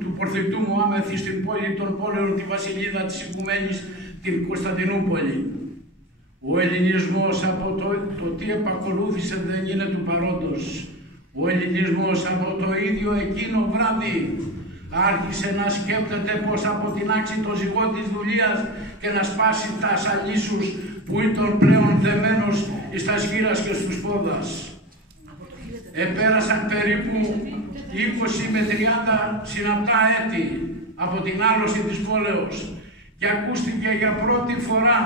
του Πορθητού Μωάμεθ στην πόλη των πόλεων, τη βασιλίδα της Οικουμένης, την Κωνσταντινούπολη. Ο ελληνισμός από το τι επακολούθησε δεν είναι του παρόντος. Ο ελληνισμός από το ίδιο εκείνο βράδυ άρχισε να σκέπτεται πως από την άξη το ζυγό της δουλείας και να σπάσει τα σαλίσους που ήταν πλέον δεμένος εις τα σχήρας και στους πόδας. Επέρασαν περίπου 20 με 30 συναπτά έτη από την άλωση της πόλεως και ακούστηκε για πρώτη φορά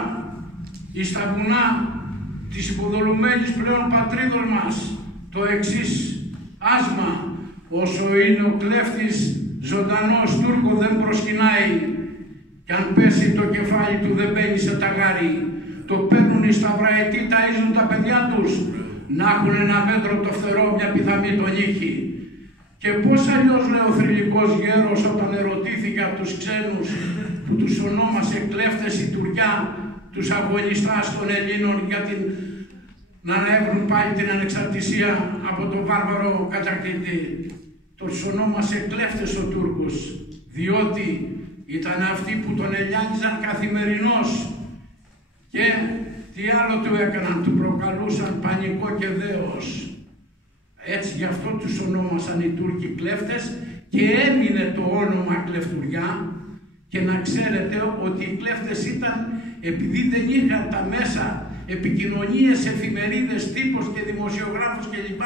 εις τα βουνά της υποδολουμένης πλέον πατρίδος μας το εξής άσμα: όσο είναι ο κλέφτης ζωντανός Τούρκο δεν προσκυνάει, κι αν πέσει το κεφάλι του δεν μπαίνει σε ταγάρι. Το παίρνουν οι σταυραετοί, ταΐζουν τα παιδιά τους, να έχουν ένα μέτρο το φτερό, μια πιθαμή τον ήχη. Και πώς αλλιώς, λέει ο θρυλικός γέρος, όταν ερωτήθηκε από τους ξένους που τους ονόμασε κλέφτες η Τουρκιά, τους αγωνιστάς των Ελλήνων για να ανέβρουν πάλι την ανεξαρτησία από τον βάρβαρο κατακτητή. Τους ονόμασε κλέφτες ο Τούρκος, διότι ήταν αυτοί που τον ελιάνιζαν καθημερινώς και τι άλλο του έκαναν, του προκαλούσαν πανικό και δέος. Έτσι γι' αυτό τους ονόμασαν οι Τούρκοι κλέφτες και έμεινε το όνομα κλεφτουριά. Και να ξέρετε ότι οι κλέφτες ήταν, επειδή δεν είχαν τα μέσα επικοινωνίες, εφημερίδες, τύπος και δημοσιογράφους κλπ,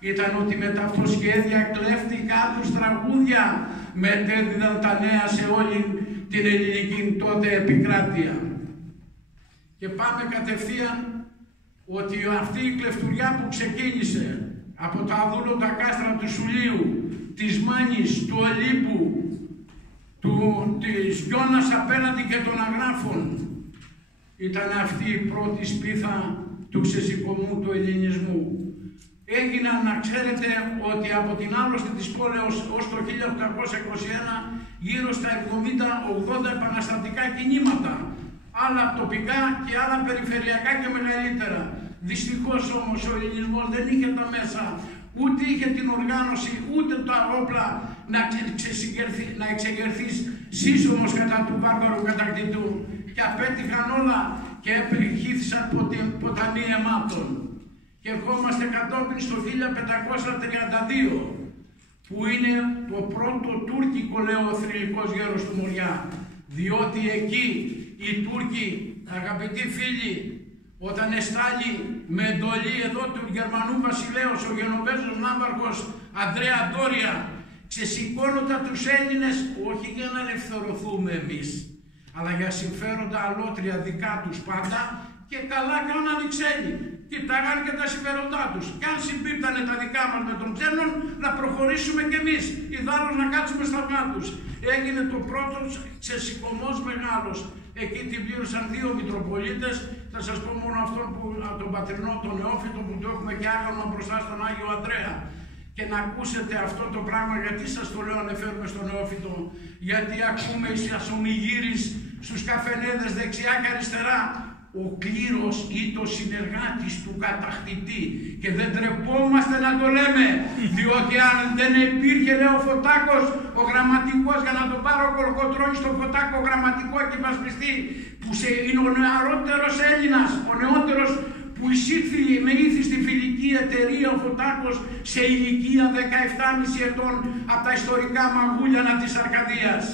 ήταν ότι με τα αυτοσχέδια κλέφτηκα τους τραγούδια μετέδιδαν τα νέα σε όλη την ελληνική τότε επικράτεια. Και πάμε κατευθείαν ότι αυτή η κλεφτουριά που ξεκίνησε από τα αδούλωτα κάστρα του Σουλίου, της Μάνης, του Ολύμπου, της Γιώνας απέναντι και των Αγράφων, ήταν αυτή η πρώτη σπίθα του ξεσηκωμού του ελληνισμού. Έγιναν, να ξέρετε, ότι από την άλωση της πόλεως ως το 1821 γύρω στα 70-80 επαναστατικά κινήματα, άλλα τοπικά και άλλα περιφερειακά και μεγαλύτερα. Δυστυχώς όμως ο ελληνισμός δεν είχε τα μέσα, ούτε είχε την οργάνωση, ούτε τα όπλα να εξεγερθεί σύσσωμος κατά του βάρβαρου κατακτητού, και απέτυχαν όλα και επεχύθησαν ποταμοί αιμάτων. Και ερχόμαστε κατόπιν στο 1532, που είναι το πρώτο τουρκικό, λέω, ο θρυλικός γέρος του Μοριά, διότι εκεί οι Τούρκοι, αγαπητοί φίλοι, όταν εστάλει με εντολή εδώ του Γερμανού βασιλέως ο Γενοβέζος ναύαρχος Ανδρέα Ντόρια, ξεσηκώνοντα τους Έλληνες όχι για να ελευθερωθούμε εμείς, αλλά για συμφέροντα αλότρια δικά τους πάντα, και καλά κάναν οι ξένοι. Κοιτάγαν και τα συμφέροντά τους. Και αν συμπίπτανε τα δικά μας με των ξένων, να προχωρήσουμε κι εμείς. Ιδάλλως να κάτσουμε στα αυγά τους. Έγινε το πρώτο ξεσηκωμός μεγάλος. Εκεί την πλήρωσαν 2 Μητροπολίτες. Θα σας πω μόνο αυτόν που, τον πατρινό, τον Νεόφυτο, που το έχουμε και άγαλμα μπροστά στον Άγιο Ανδρέα. Και να ακούσετε αυτό το πράγμα, γιατί σας το λέω, ανεφέρουμε στον Νεόφυτο. Γιατί ακούμε εις ομιγύρις στους καφενέδες δεξιά και αριστερά ο κλήρος ή το συνεργάτης του κατακτητή, και δεν τρεπόμαστε να το λέμε, διότι αν δεν υπήρχε, λέει ο Φωτάκος, ο γραμματικός, για να τον πάρω ο Κολοκοτρώνης στο Φωτάκο γραμματικό και υπασπιστή, που είναι ο νεαρότερος Έλληνας, ο νεότερος που εισήχθη με ήθη στη φιλική εταιρεία ο Φωτάκος σε ηλικία 17,5 ετών από τα ιστορικά μαγούλιανα της Αρκαδίας.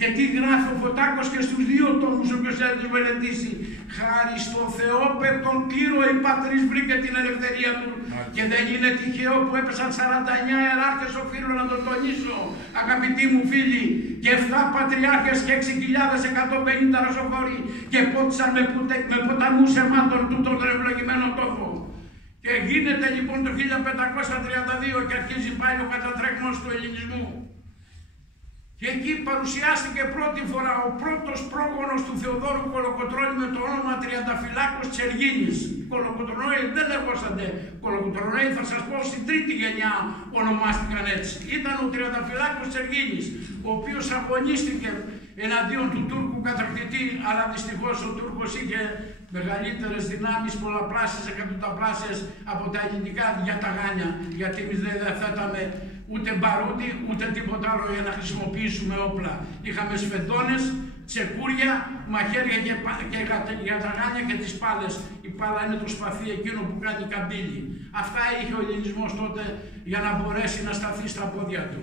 Και τι γράφει ο Φωτάκος και στους 2 τόμους, όποιος θέλει να τους μελετήσει. Χάρη στο Θεό πέπτον κλήρο η πατρίς βρήκε την ελευθερία του. Και δεν είναι τυχαίο που έπεσαν 49 ιεράρχες, οφείλω να το τονίσω, αγαπητοί μου φίλοι, και 7 πατριάρχες και 6.150 ρωσοφόροι, και πότισαν με ποταμούς αιμάτων τούτον τον ευλογημένο τόπο. Και γίνεται λοιπόν το 1532 και αρχίζει πάλι ο κατατρέγμος του ελληνισμού. Και εκεί παρουσιάστηκε πρώτη φορά ο πρώτος πρόγονος του Θεοδόρου Κολοκοτρώνη με το όνομα Τριανταφυλάκος Τσεργίνης. Κολοκοτρώνοι δεν λεγόσατε Κολοκοτρώνοι, θα σας πω στην 3η γενιά ονομάστηκαν έτσι. Ήταν ο Τριανταφυλάκος Τσεργίνης, ο οποίος αγωνίστηκε εναντίον του Τούρκου κατακτητή, αλλά δυστυχώς ο Τούρκος είχε μεγαλύτερες δυνάμεις, πολλαπλάσιες, εκατονταπλάσιες από τα ελληνικά για τα γάνια, γιατί εμείς δεν θέταμε ούτε μπαρούτι, ούτε τίποτα άλλο για να χρησιμοποιήσουμε όπλα. Είχαμε σφεντώνες, τσεκούρια, μαχαίρια και γαταγάνια και τις πάλες. Η πάλα είναι το σπαθί εκείνο που κάνει καμπύλη. Αυτά είχε ο ελληνισμός τότε για να μπορέσει να σταθεί στα πόδια του.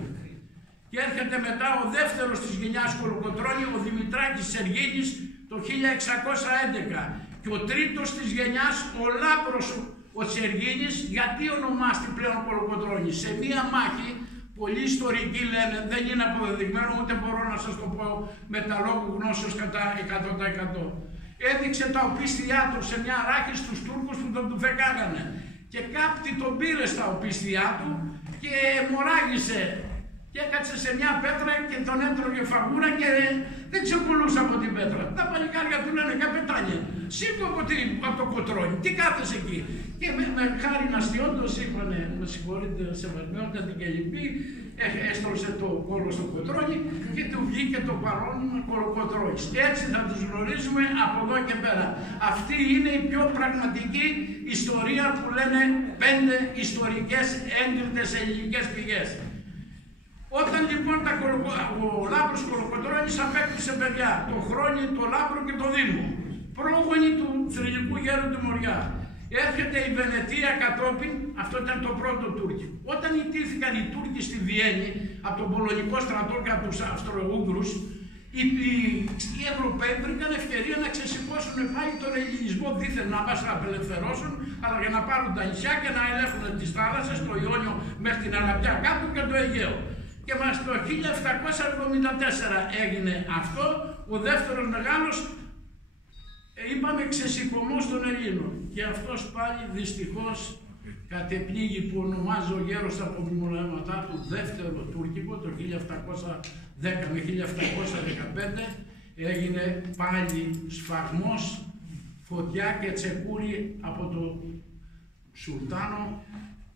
Και έρχεται μετά ο δεύτερος της γενιάς Κολοκοτρώνη, ο Δημητράκης Σεργίνης, το 1611. Και ο τρίτος της γενιάς, ο Λάμπρος ο Σεργίνης, γιατί ονομάστηκε πλέον Κολοκοτρώνη. Σε μία μάχη, πολλοί ιστορικοί λένε, δεν είναι αποδεδειγμένο, ούτε μπορώ να σας το πω με τα λόγου γνώσεως κατά 100%. Έδειξε τα οπίστια του σε μια ράχη στους Τούρκους που τον του φεκάγανε. Και κάποιοι τον πήρε στα οπίστια του και μοράγησε. Και έκατσε σε μια πέτρα και τον έτρωγε φαγούρα και δεν ξεκολούσε από την πέτρα. Τα παλικάρια του λένε καπετάνιε, σήκω από το Κοτρώνη, τι κάθεσαι εκεί. Και με χάρη αστιόντος είπανε, με συγχωρείτε, σεβασμιότητα την Κελιμπή, έστρωσε το κόλλο στο Κοτρώνη και του βγήκε το παρόνιμο Κολοκοτρώνης. Έτσι θα τους γνωρίζουμε από εδώ και πέρα. Αυτή είναι η πιο πραγματική ιστορία που λένε 5 ιστορικές έγκριτες ελληνικές πηγές. Όταν λοιπόν ο Λάμπρος Κολοκοτρώνης απέκτησε παιδιά, το Χρόνι, το Λάμπρο και το Δήμο, πρόγονοι του θρυλικού γέρου του Μοριά. Έρχεται η Βενετία κατόπιν, αυτό ήταν το πρώτο Τούρκι. Όταν ιτήθηκαν οι Τούρκοι στη Βιέννη από τον Πολωνικό στρατό και από τους Αυστρο-Ούγγρους, οι Ευρωπαίοι βρήκαν ευκαιρία να ξεσηκώσουν πάλι τον ελληνισμό, δίθεν να μας απελευθερώσουν, αλλά για να πάρουν τα νησιά και να ελέγχουν τις θάλασσες, το Ιόνιο μέχρι την Αλαβιά κάτω και το Αιγαίο. Και μας το 1774 έγινε αυτό, ο δεύτερος μεγάλος, είπαμε ξεσηκωμός των Ελλήνων. Και αυτός πάλι δυστυχώς κατεπλήγει που ονομάζει ο γέρος τα απομνημονεύματά του δεύτερο τουρκικό το 1710 με 1715, έγινε πάλι σφαγμός, φωτιά και τσεκούρι από το Σουλτάνο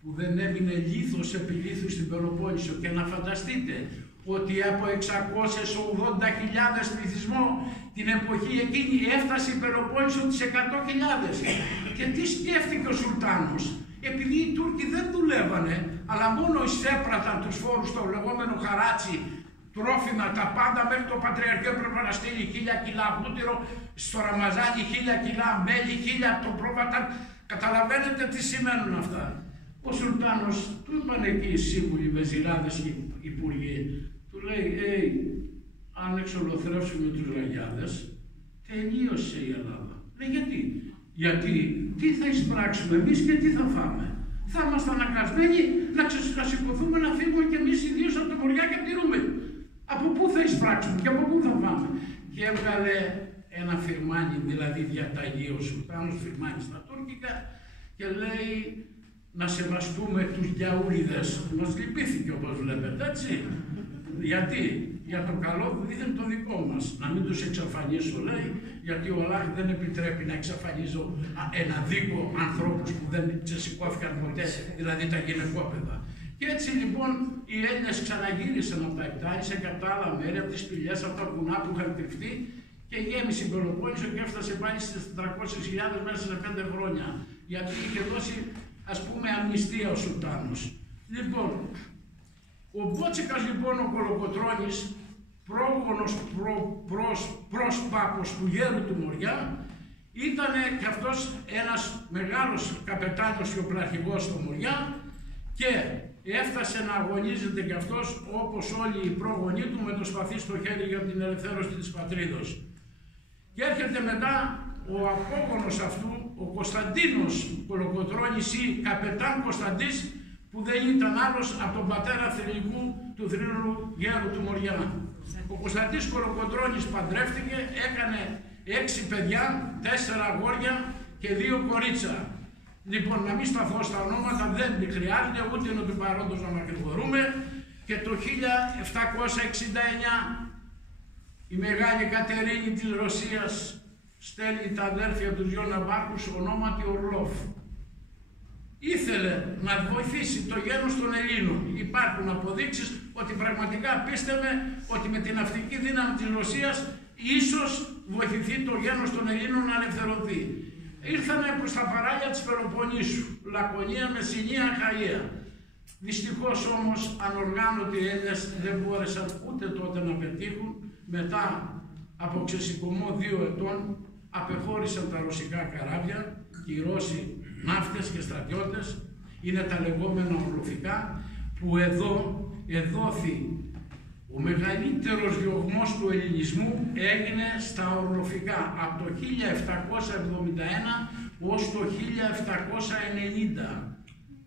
που δεν έμεινε λίθος επί λίθου στην Πελοπόννησο. Και να φανταστείτε ότι από 680.000 πληθυσμό την εποχή εκείνη έφτασε η Πελοπόννησο τις 100.000. Και τι σκέφτηκε ο Σουλτάνος? Επειδή οι Τούρκοι δεν δουλεύανε, αλλά μόνο εισέπραταν τους φόρους στο λεγόμενο χαράτσι, τρόφιμα, τα πάντα, μέχρι το Πατριαρχείο πρέπει να στείλει 1000 κιλά βούτυρο, στο Ραμαζάνι 1000 κιλά μέλι, 1000 το πρόβατα. Καταλαβαίνετε τι σημαίνουν αυτά. Ο Σουλτάνος του είπαν εκεί οι σύμβουλοι, βεζιράδες και υπουργοί, του λέει, αν εξολοθρεύσουμε τους λαγιάδες, τελείωσε η Ελλάδα. Λέει, γιατί τι θα εισπράξουμε εμείς και τι θα φάμε? Θα είμαστε αναγκασμένοι να σηκωθούμε να φύγουμε κι εμείς ιδίως από το Μοριά και από τη Ρούμελ. Από πού θα εισπράξουμε και από πού θα φάμε? Και έβγαλε ένα φιρμάνι, δηλαδή διαταγή ο Σουλτάνος, φιρμάνι στα τουρκικά, και λέει να σεβαστούμε τους γιαούριδες. Μας λυπήθηκε όπως βλέπετε, έτσι. Γιατί? Για το καλό δίθεν το δικό μας. Να μην τους εξαφανίσω, λέει, γιατί ο Αλλάχ δεν επιτρέπει να εξαφανίζω ένα δίκο ανθρώπους που δεν ξεσηκώθηκαν ποτέ, δηλαδή τα γυναικόπαιδα. Και έτσι λοιπόν οι Έλληνες ξαναγύρισαν από τα Εκτάρισα και από τα άλλα μέρη, από τις σπηλιές, από τα βουνά που είχαν κρυφτεί και γέμισε η Πελοπόννησο και έφτασε πάλι στις 400.000 μέσα σε 5 χρόνια. Γιατί είχε δώσει, ας πούμε, αμνηστία ο Σουλτάνος. Λοιπόν, ο Μπότσικας λοιπόν ο Κολοκοτρώνης, πρόγονος προσπάπος του γέρου του Μοριά, ήταν και αυτός ένας μεγάλος καπετάνιος και οπλαρχηγός στο Μοριά και έφτασε να αγωνίζεται και αυτός όπως όλοι οι πρόγονοί του με το σπαθί στο χέρι για την ελευθέρωση της πατρίδος. Και έρχεται μετά ο απόγονος αυτού, ο Κωνσταντίνος Κολοκοτρώνης ή καπετάν Κωνσταντής, που δεν ήταν άλλος από τον πατέρα θρυλικού του θρύλου γέρου του Μοριά. Ο Κωνσταντής Κολοκοτρώνης παντρεύτηκε, έκανε 6 παιδιά, 4 αγόρια και 2 κορίτσα. Λοιπόν, να μην σταθώ στα ονόματα, δεν χρειάζεται ούτε είναι του παρόντος να μακρηγορούμε. Και το 1769 η Μεγάλη Κατερίνη της Ρωσίας στέλνει τα αδέρφια του δυο ναυάρχους ονόματι Ορλόφ. Ήθελε να βοηθήσει το γένος των Ελλήνων. Υπάρχουν αποδείξεις ότι πραγματικά πίστευε ότι με την ναυτική δύναμη της Ρωσίας ίσως βοηθηθεί το γένος των Ελλήνων να ελευθερωθεί. Ήρθανε προς τα παράλια της Πελοποννήσου, Λακωνία, Μεσσηνία, Αχαΐα. Δυστυχώς όμως ανοργάνωτοι Έλληνες δεν μπόρεσαν ούτε τότε να πετύχουν. Μετά από ξεσηκωμό 2 ετών απεχώρησαν τα ρωσικά καράβια και οι Ρώσοι ναύτες και στρατιώτες. Είναι τα λεγόμενα ορλοφικά, που εδόθη ο μεγαλύτερος διωγμός του ελληνισμού έγινε στα ορλοφικά από το 1771 ως το 1790.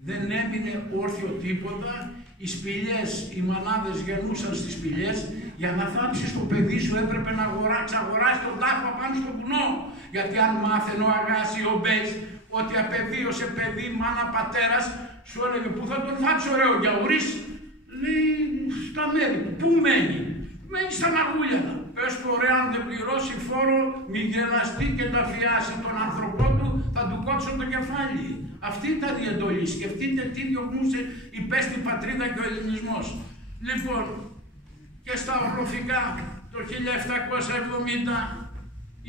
Δεν έμεινε όρθιο τίποτα. Οι σπηλιές, οι μανάδες γεννούσαν στις σπηλιές. Για να θάψεις το παιδί σου έπρεπε να αγοράσει τον τάφο πάνω στο βουνό. Γιατί αν μάθαινε ο Αγάς ή ο Μπέης ότι απεδίωσε παιδί, μάνα, πατέρας, σου έλεγε πού θα τον θάψει ωραίο γιαουρής, λέει στα μέρη του. Πού μένει? Μένει στα μαγούλιανα. Πες του ωραία, αν δεν πληρώσει φόρο, μη γελαστεί και τα φιάσει τον άνθρωπό του, θα του κόψω το κεφάλι. Αυτή ήταν η εντολή. Σκεφτείτε τι διωγνούσε η πέστη πατρίδα και ο ελληνισμός. Λοιπόν, και στα ορλοφικά το 1770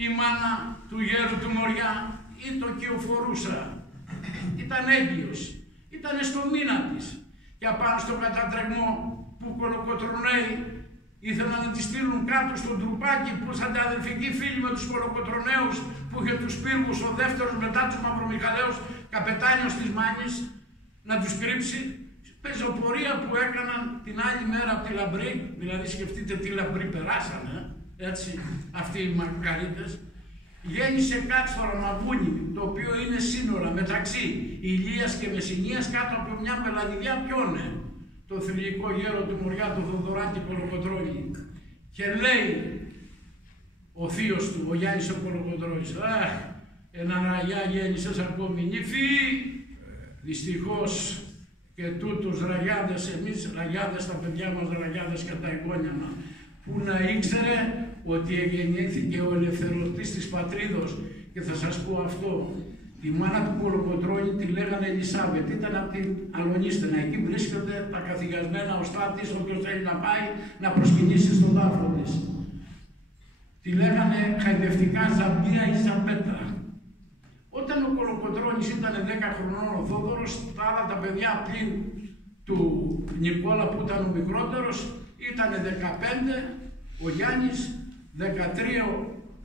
η μάνα του γέρου του Μοριά ή το κυοφορούσα. Ήταν έγκυος. Ήταν στο μήνα της. Και απάνω στο κατατρεγμό που κολοκοτρονέοι ήθελαν να τη στείλουν κάτω στον τρουπάκι που σαν τα αδελφικοί φίλοι με τους κολοκοτρονέους που είχε τους πύργους, ο δεύτερος μετά τους Μαυρομιχαλαίους, καπετάνιος της Μάνης, να τους κρύψει. Πεζοπορία που έκαναν την άλλη μέρα από τη Λαμπρή, δηλαδή σκεφτείτε τι Λαμπρή περάσανε, έτσι, αυτοί οι μακαρίτες. Γέννησε κάτφορα μαβούνι, το οποίο είναι σύνορα μεταξύ Ηλίας και Μεσσηνίας κάτω από μια μελανιδιά πιόνε. Το θρυλικό γέρο του Μοριά, το Θοδωράκη Κολοκοτρώνη. Και λέει ο θείος του, ο Γιάννης ο Κολοκοτρώνης, αχ, ένα ραγιά γέννησες ακόμη νύφη. Δυστυχώς και τούτους ραγιάδες, εμείς ραγιάδες, τα παιδιά μας ραγιάδες και τα εγγόνια μας, που να ήξερε ότι γεννήθηκε ο ελευθερωτής της πατρίδος. Και θα σας πω αυτό, τη μάνα του Κολοκοτρώνη τη λέγανε Ελισάβετ, ήταν από την Αλωνίστενα. Εκεί βρίσκονται τα καθηγασμένα οστά της, όποιος θέλει να πάει να προσκυνήσει στον τάφο της. Τη λέγανε χαϊδευτικά Ζαμπία ή Ζαμπέτρα. Όταν ο Κολοκοτρώνης ήταν 10 χρονών, ο Θόδωρος, τα άλλα τα παιδιά πλην του Νικόλα που ήταν ο μικρότερος, ήταν 15, ο Γιάννης, 13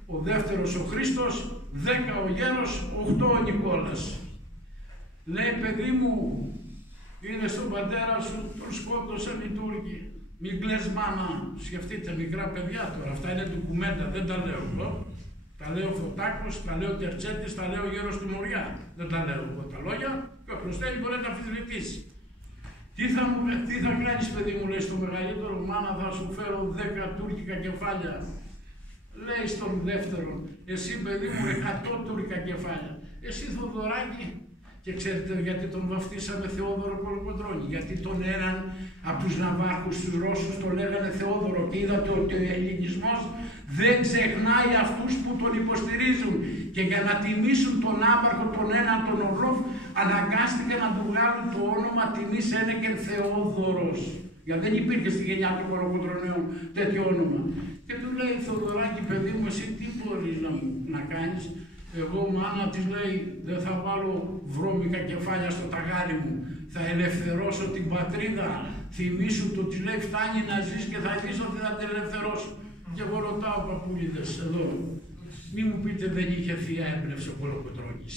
ο δεύτερος ο Χρήστος, 10 ο Γέρος, 8 ο Νικόλας. Λέει, παιδί μου, είναι στον πατέρα σου, τον σκότωσαν οι Τούρκοι. Μην κλαις μάνα, σκεφτείτε μικρά παιδιά τώρα, αυτά είναι ντοκουμέντα, δεν τα λέω εγώ. Τα λέω Φωτάκος, τα λέω Τερτσέτης, τα λέω Γέρος του Μοριά. Δεν τα λέω εγώ τα λόγια και όποιος θέλει μπορεί να τα αμφισβητήσει. Τι θα κάνεις παιδί μου, λέει στο μεγαλύτερο, μάνα θα σου φέρω 10 τουρκικά κεφάλια. Λέει στον δεύτερο, εσύ παιδί μου 100 τουρκικά κεφάλια. Εσύ Θοδωράκη. Και ξέρετε γιατί τον βαφτίσαμε Θεόδωρο Κολοκοτρώνη? Γιατί τον έναν από τους ναυάρχους, τους Ρώσους, τον λέγανε Θεόδωρο και είδατε ότι ο ελληνισμός δεν ξεχνάει αυτούς που τον υποστηρίζουν. Και για να τιμήσουν τον άπαρχο, τον έναν, τον Ορλόφ, αναγκάστηκε να του βγάλουν το όνομα τιμής ένεκεν Θεόδωρος. Γιατί δεν υπήρχε στη γενιά του Κολοκοτρωνέου τέτοιο όνομα. Και του λέει, Θοδωράκη, παιδί μου, εσύ τι μπορείς να κάνεις? Εγώ μάνα της λέει, δεν θα βάλω βρώμικα κεφάλια στο ταγάρι μου, θα ελευθερώσω την πατρίδα. Θυμήσου το, της λέει, φτάνει να ζεις και θα δεις ότι θα την ελευθερώσω. Και εγώ ρωτάω παππούλιδες εδώ, μη μου πείτε δεν είχε θεία έμπνευση ο Κολοκοτρώνης.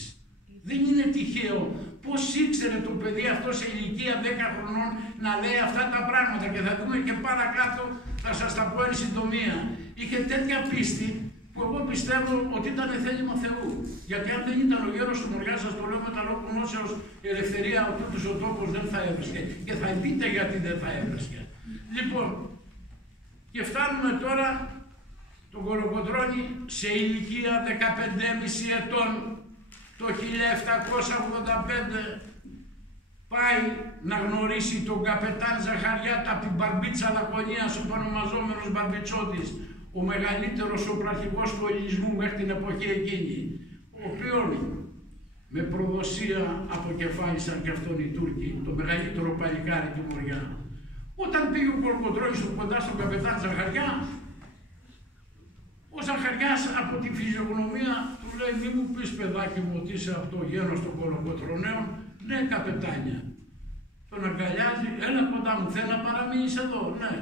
Δεν είναι τυχαίο. Πώς ήξερε το παιδί αυτό σε ηλικία 10 χρονών να λέει αυτά τα πράγματα? Και θα δούμε και παρακάτω, θα σας τα πω εν συντομία. Είχε τέτοια πίστη που εγώ πιστεύω ότι ήταν θέλημα Θεού. Γιατί αν δεν ήταν ο Γέρος του Μοριά, σας το λέω με τα λόγου γνώσεως, η ελευθερία ο τούτος ο τόπος δεν θα έβρισκε. Και θα δείτε γιατί δεν θα έβρισκε. Λοιπόν, και φτάνουμε τώρα τον Κολοκοτρώνη σε ηλικία 15,5 ετών. Το 1785 πάει να γνωρίσει τον καπετάν Ζαχαριάτα από την Μπαρμπίτσα Λακωνίας, ο ονομαζόμενος Μπαρμπιτσότης, ο μεγαλύτερος οπραρχικός του ελληνισμού μέχρι την εποχή εκείνη, ο οποίος με προδοσία αποκεφάλισαν και αυτόν οι Τούρκοι, το μεγαλύτερο παλικάρι του Μοριά. Όταν πήγε ο Κολοκοτρώνης κοντά στον καπετάν Ζαχαριά, ο Ζαχαριάς από τη φυσιογνωμία του λέει, μη μου πεις παιδάκι μου ότι είσαι από το γένος των Κολοκοτρωνέων? Ναι, καπετάνια. τον αγκαλιάζει, έλα κοντά μου, θέλει να παραμείνεις εδώ, ναι.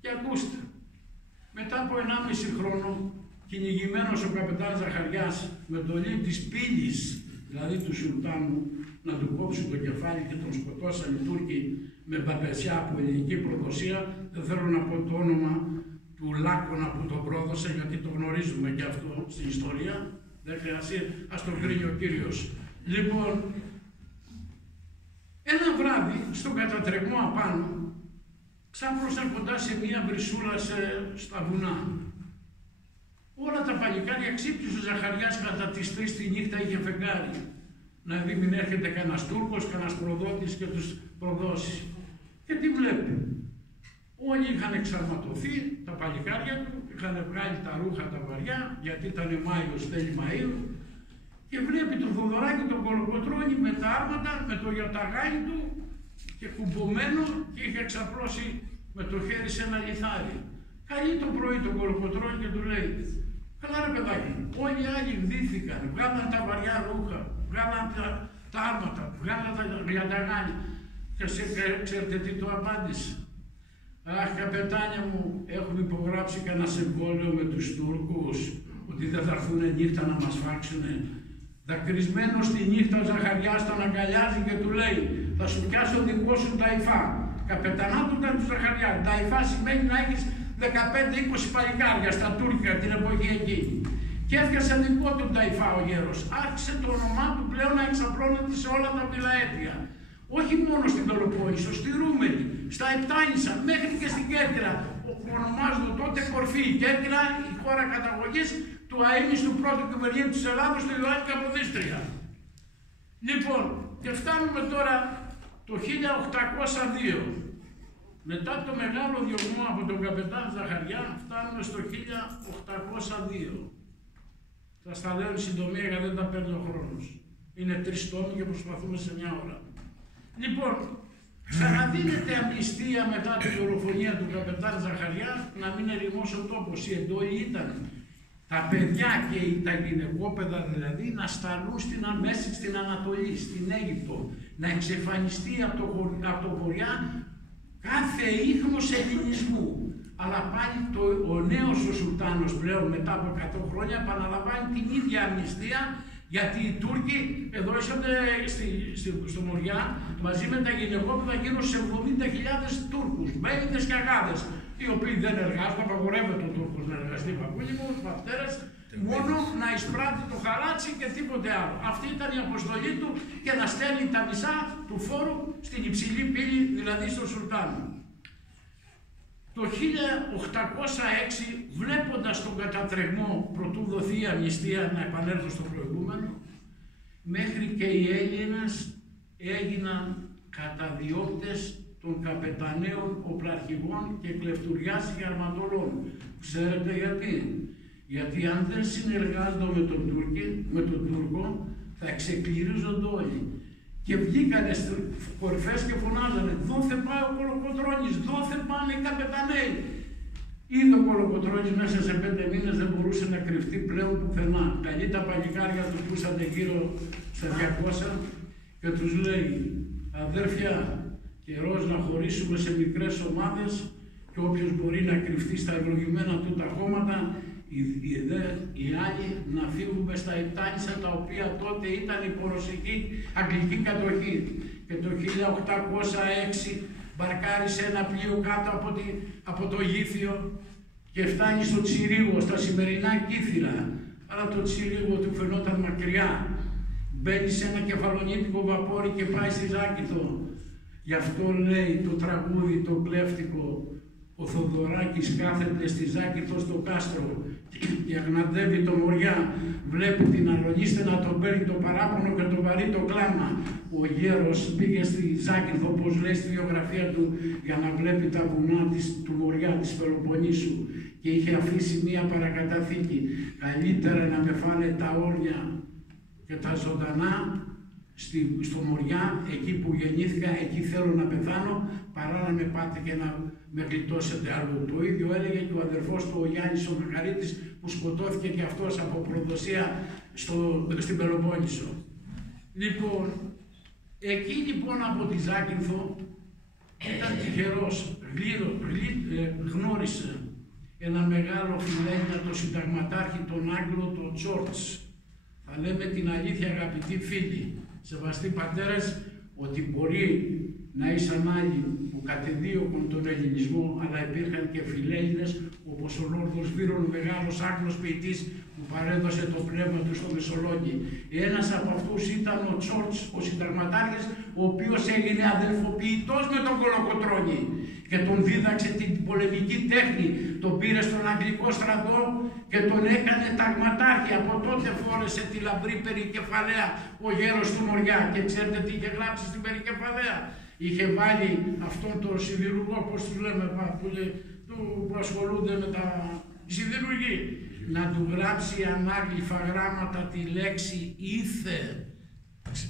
Και ακούστε, μετά από 1,5 χρόνο, κυνηγημένος ο καπετάν Ζαχαριάς με εντολή της πύλης, δηλαδή του Σουλτάνου, να του κόψουν το κεφάλι και τον σκοτώσαν οι Τούρκοι με μπαπεσιά από ελληνική προδοσία. Δεν θέλω να πω το όνομα του Λάκωνα που τον πρόδωσε, γιατί το γνωρίζουμε και αυτό στην ιστορία. Δεν χρειάζεται, ας το κρίνει ο κύριος. Λοιπόν, ένα βράδυ, στον κατατρεγμό απάνω, ξάπλωσαν κοντά σε μία βρυσούλα στα βουνά. Όλα τα παλικάρια ξύπνησε ο Ζαχαριάς κατά τις 3 τη νύχτα, είχε φεγγάρι. Να δει μην έρχεται κανένας Τούρκος, κανένας προδότης και τους προδώσει. Και τι βλέπει. Όλοι είχαν εξαρματωθεί, τα παλικάρια του, είχαν βγάλει τα ρούχα τα βαριά, γιατί ήταν Μάιος, τέλη Μαΐου, και βλέπει τον Θοδωράκη τον Κολοκοτρώνη με τα άρματα, με το γιοταγάνι του και κουμπωμένο, και είχε εξαπλώσει με το χέρι σε ένα λιθάρι. Καλεί το πρωί τον Κολοκοτρώνη και του λέει: καλά ρε παιδάκι, όλοι οι άλλοι γδύθηκαν, βγάλαν τα βαριά ρούχα, βγάλαν τα άρματα, βγάλαν τα γιοταγάνια. Και ξέρετε τι του απάντησε? Αχ, καπετάνια μου, έχουμε υπογράψει κανένα συμβόλαιο με τους Τούρκους ότι δεν θα έρθουν νύχτα να μας φάξουνε. Δακρυσμένος τη νύχτα ο Ζαχαριάς τον αγκαλιάζει και του λέει: θα σου πιάσω δικό σου ταϊφά. Καπετανά του ήταν του Ζαχαριά. Ταϊφά σημαίνει να έχεις 15-20 παλικάρια στα Τούρκια την εποχή εκείνη. Και έφτιασε δικό του ταϊφά ο γέρος. Άρχισε το όνομά του πλέον να εξαπλώνεται σε όλα τα πιλαέτια. Όχι μόνο στην Πελοπόννησο, στη Ρούμελη, στα Επτάνησα, μέχρι και στην Κέρκυρα, όπου ονομάζονται τότε κορφή. Η Κέρκυρα, η χώρα καταγωγής του αείμνηστου πρώτου κυβερνήτη της Ελλάδος, του Ιωάννη Καποδίστρια. Λοιπόν, και φτάνουμε τώρα το 1802. Μετά το μεγάλο διωγμό από τον καπετάν Ζαχαριά, φτάνουμε στο 1802. Θα στα λέω συντομία, γιατί δεν τα παίρνει ο χρόνος. Είναι 3 τόμοι και προσπαθούμε σε μια ώρα. Λοιπόν, ξαναδίνεται αμνηστία μετά την δολοφονία του καπετάν Ζαχαριά, να μην ερημώσει ο τόπος. Η εντολή ήταν τα παιδιά και τα γυναικόπαιδα δηλαδή να σταλούν μέση στην Ανατολή, στην Αίγυπτο, να εξαφανιστεί από το βορειά κάθε ίχνος ελληνισμού. Αλλά πάλι ο νέος ο Σουλτάνος πλέον μετά από 100 χρόνια επαναλαμβάνει την ίδια αμνηστία, γιατί οι Τούρκοι εδώ είσατε στο Μοριά μαζί με τα γυναικόπαιδα γύρω σε 70.000 Τούρκους, μπέλιδες και αγάδες, οι οποίοι δεν εργάζονται, απαγορεύεται ο Τούρκος να εργαστεί, παππούλοι μου, βαφτέρες, μόνο να εισπράττει το χαράτσι και τίποτε άλλο. Αυτή ήταν η αποστολή του, και να στέλνει τα μισά του φόρου στην υψηλή πύλη, δηλαδή στον Σουλτάνο. Το 1806, βλέποντας τον κατατρεγμό, προτού δοθεί η αμνηστία, να επανέλθω στο προηγούμενο, μέχρι και οι Έλληνες έγιναν καταδιώκτες των καπεταναίων οπλαρχηγών και κλεφτουριάς και αρματολών. Ξέρετε γιατί? Γιατί αν δεν συνεργάζονται με τον Τούρκο, θα ξεκληρίζονται όλοι. Και βγήκανε στις κορυφές και φωνάζανε: δόθε πάει ο Κολοκοτρώνης, δόθε πάνε οι καπεταναίοι. Είδε ο Κολοκοτρώνης μέσα σε 5 μήνες δεν μπορούσε να κρυφτεί πλέον πουθενά. Καλεί τα παλικάρια του που ήσαν γύρω στα 200 και τους λέει: αδέρφια, καιρός να χωρίσουμε σε μικρές ομάδες, και όποιος μπορεί να κρυφτεί στα ευλογημένα του τα χώματα, οι άλλοι να φύγουμε στα Επτάνησα, τα οποία τότε ήταν υπορωσική αγγλική κατοχή. Και το 1806 μπαρκάρισε ένα πλοίο κάτω από το Γήθιο και φτάνει στο Τσιρίγο, στα σημερινά Κύθυρα. Αλλά το Τσιρίγο του φαινόταν μακριά. Μπαίνει σε ένα κεφαλονίτικο βαπόρι και πάει στη Ζάκηθο. Γι' αυτό λέει το τραγούδι το κλέφτικο: ο Θοδωράκης κάθεται στη Ζάκηθο στο κάστρο και αγναντεύει το Μοριά. Βλέπει την αλωνίστε να τον παίρνει το παράπονο και το βαρύ το κλάμα. Ο γέρος πήγε στη Ζάκηθο, όπως λέει στη βιογραφία του, για να βλέπει τα βουνά του Μοριά, της Πελοποννήσου, και είχε αφήσει μία παρακαταθήκη: καλύτερα να με φάνε τα όρνια και τα ζωντανά στο Μοριά, εκεί που γεννήθηκα, εκεί θέλω να πεθάνω, παρά να με πάτε και να με γλιτώσετε αλλού. Το ίδιο έλεγε και ο αδερφός του, ο Γιάννης ο Μεγαρίτης, που σκοτώθηκε και αυτός από προδοσία στην Πελοπόννησο. Λοιπόν, Εκεί λοιπόν από τη Ζάκυνθο ήταν τυχερός, γνώρισε ένα μεγάλο φιλέγνατο συνταγματάρχη, τον Άγγλο, τον Τζόρτς. Θα λέμε την αλήθεια, αγαπητοί φίλοι, σεβαστοί πατέρες, ότι μπορεί να ήσαν άλλοι που κατεδίωκαν τον ελληνισμό, αλλά υπήρχαν και φιλέλληνες, όπως ο Λόρδος Βύρον, ο μεγάλος Άγγλος ποιητής που παρέδωσε το πνεύμα του στο Μεσολόγγι. Ένας από αυτούς ήταν ο Τζόρτς, ο συνταγματάρχης, ο οποίος έγινε αδελφοποιητός με τον Κολοκοτρώνη και τον δίδαξε την πολεμική τέχνη, τον πήρε στον Αγγλικό στρατό και τον έκανε ταγματάρχη. Από τότε φόρεσε τη λαμπρή περικεφαλαία ο γέρος του Μοριά. Και ξέρετε τι είχε γράψει στην περικεφαλαία? Είχε βάλει αυτόν τον σιδηρουργό, πώς του λέμε, που ασχολούνται με τα σιδηρουργοί, να του γράψει ανάγλυφα γράμματα τη λέξη ήθε, θ,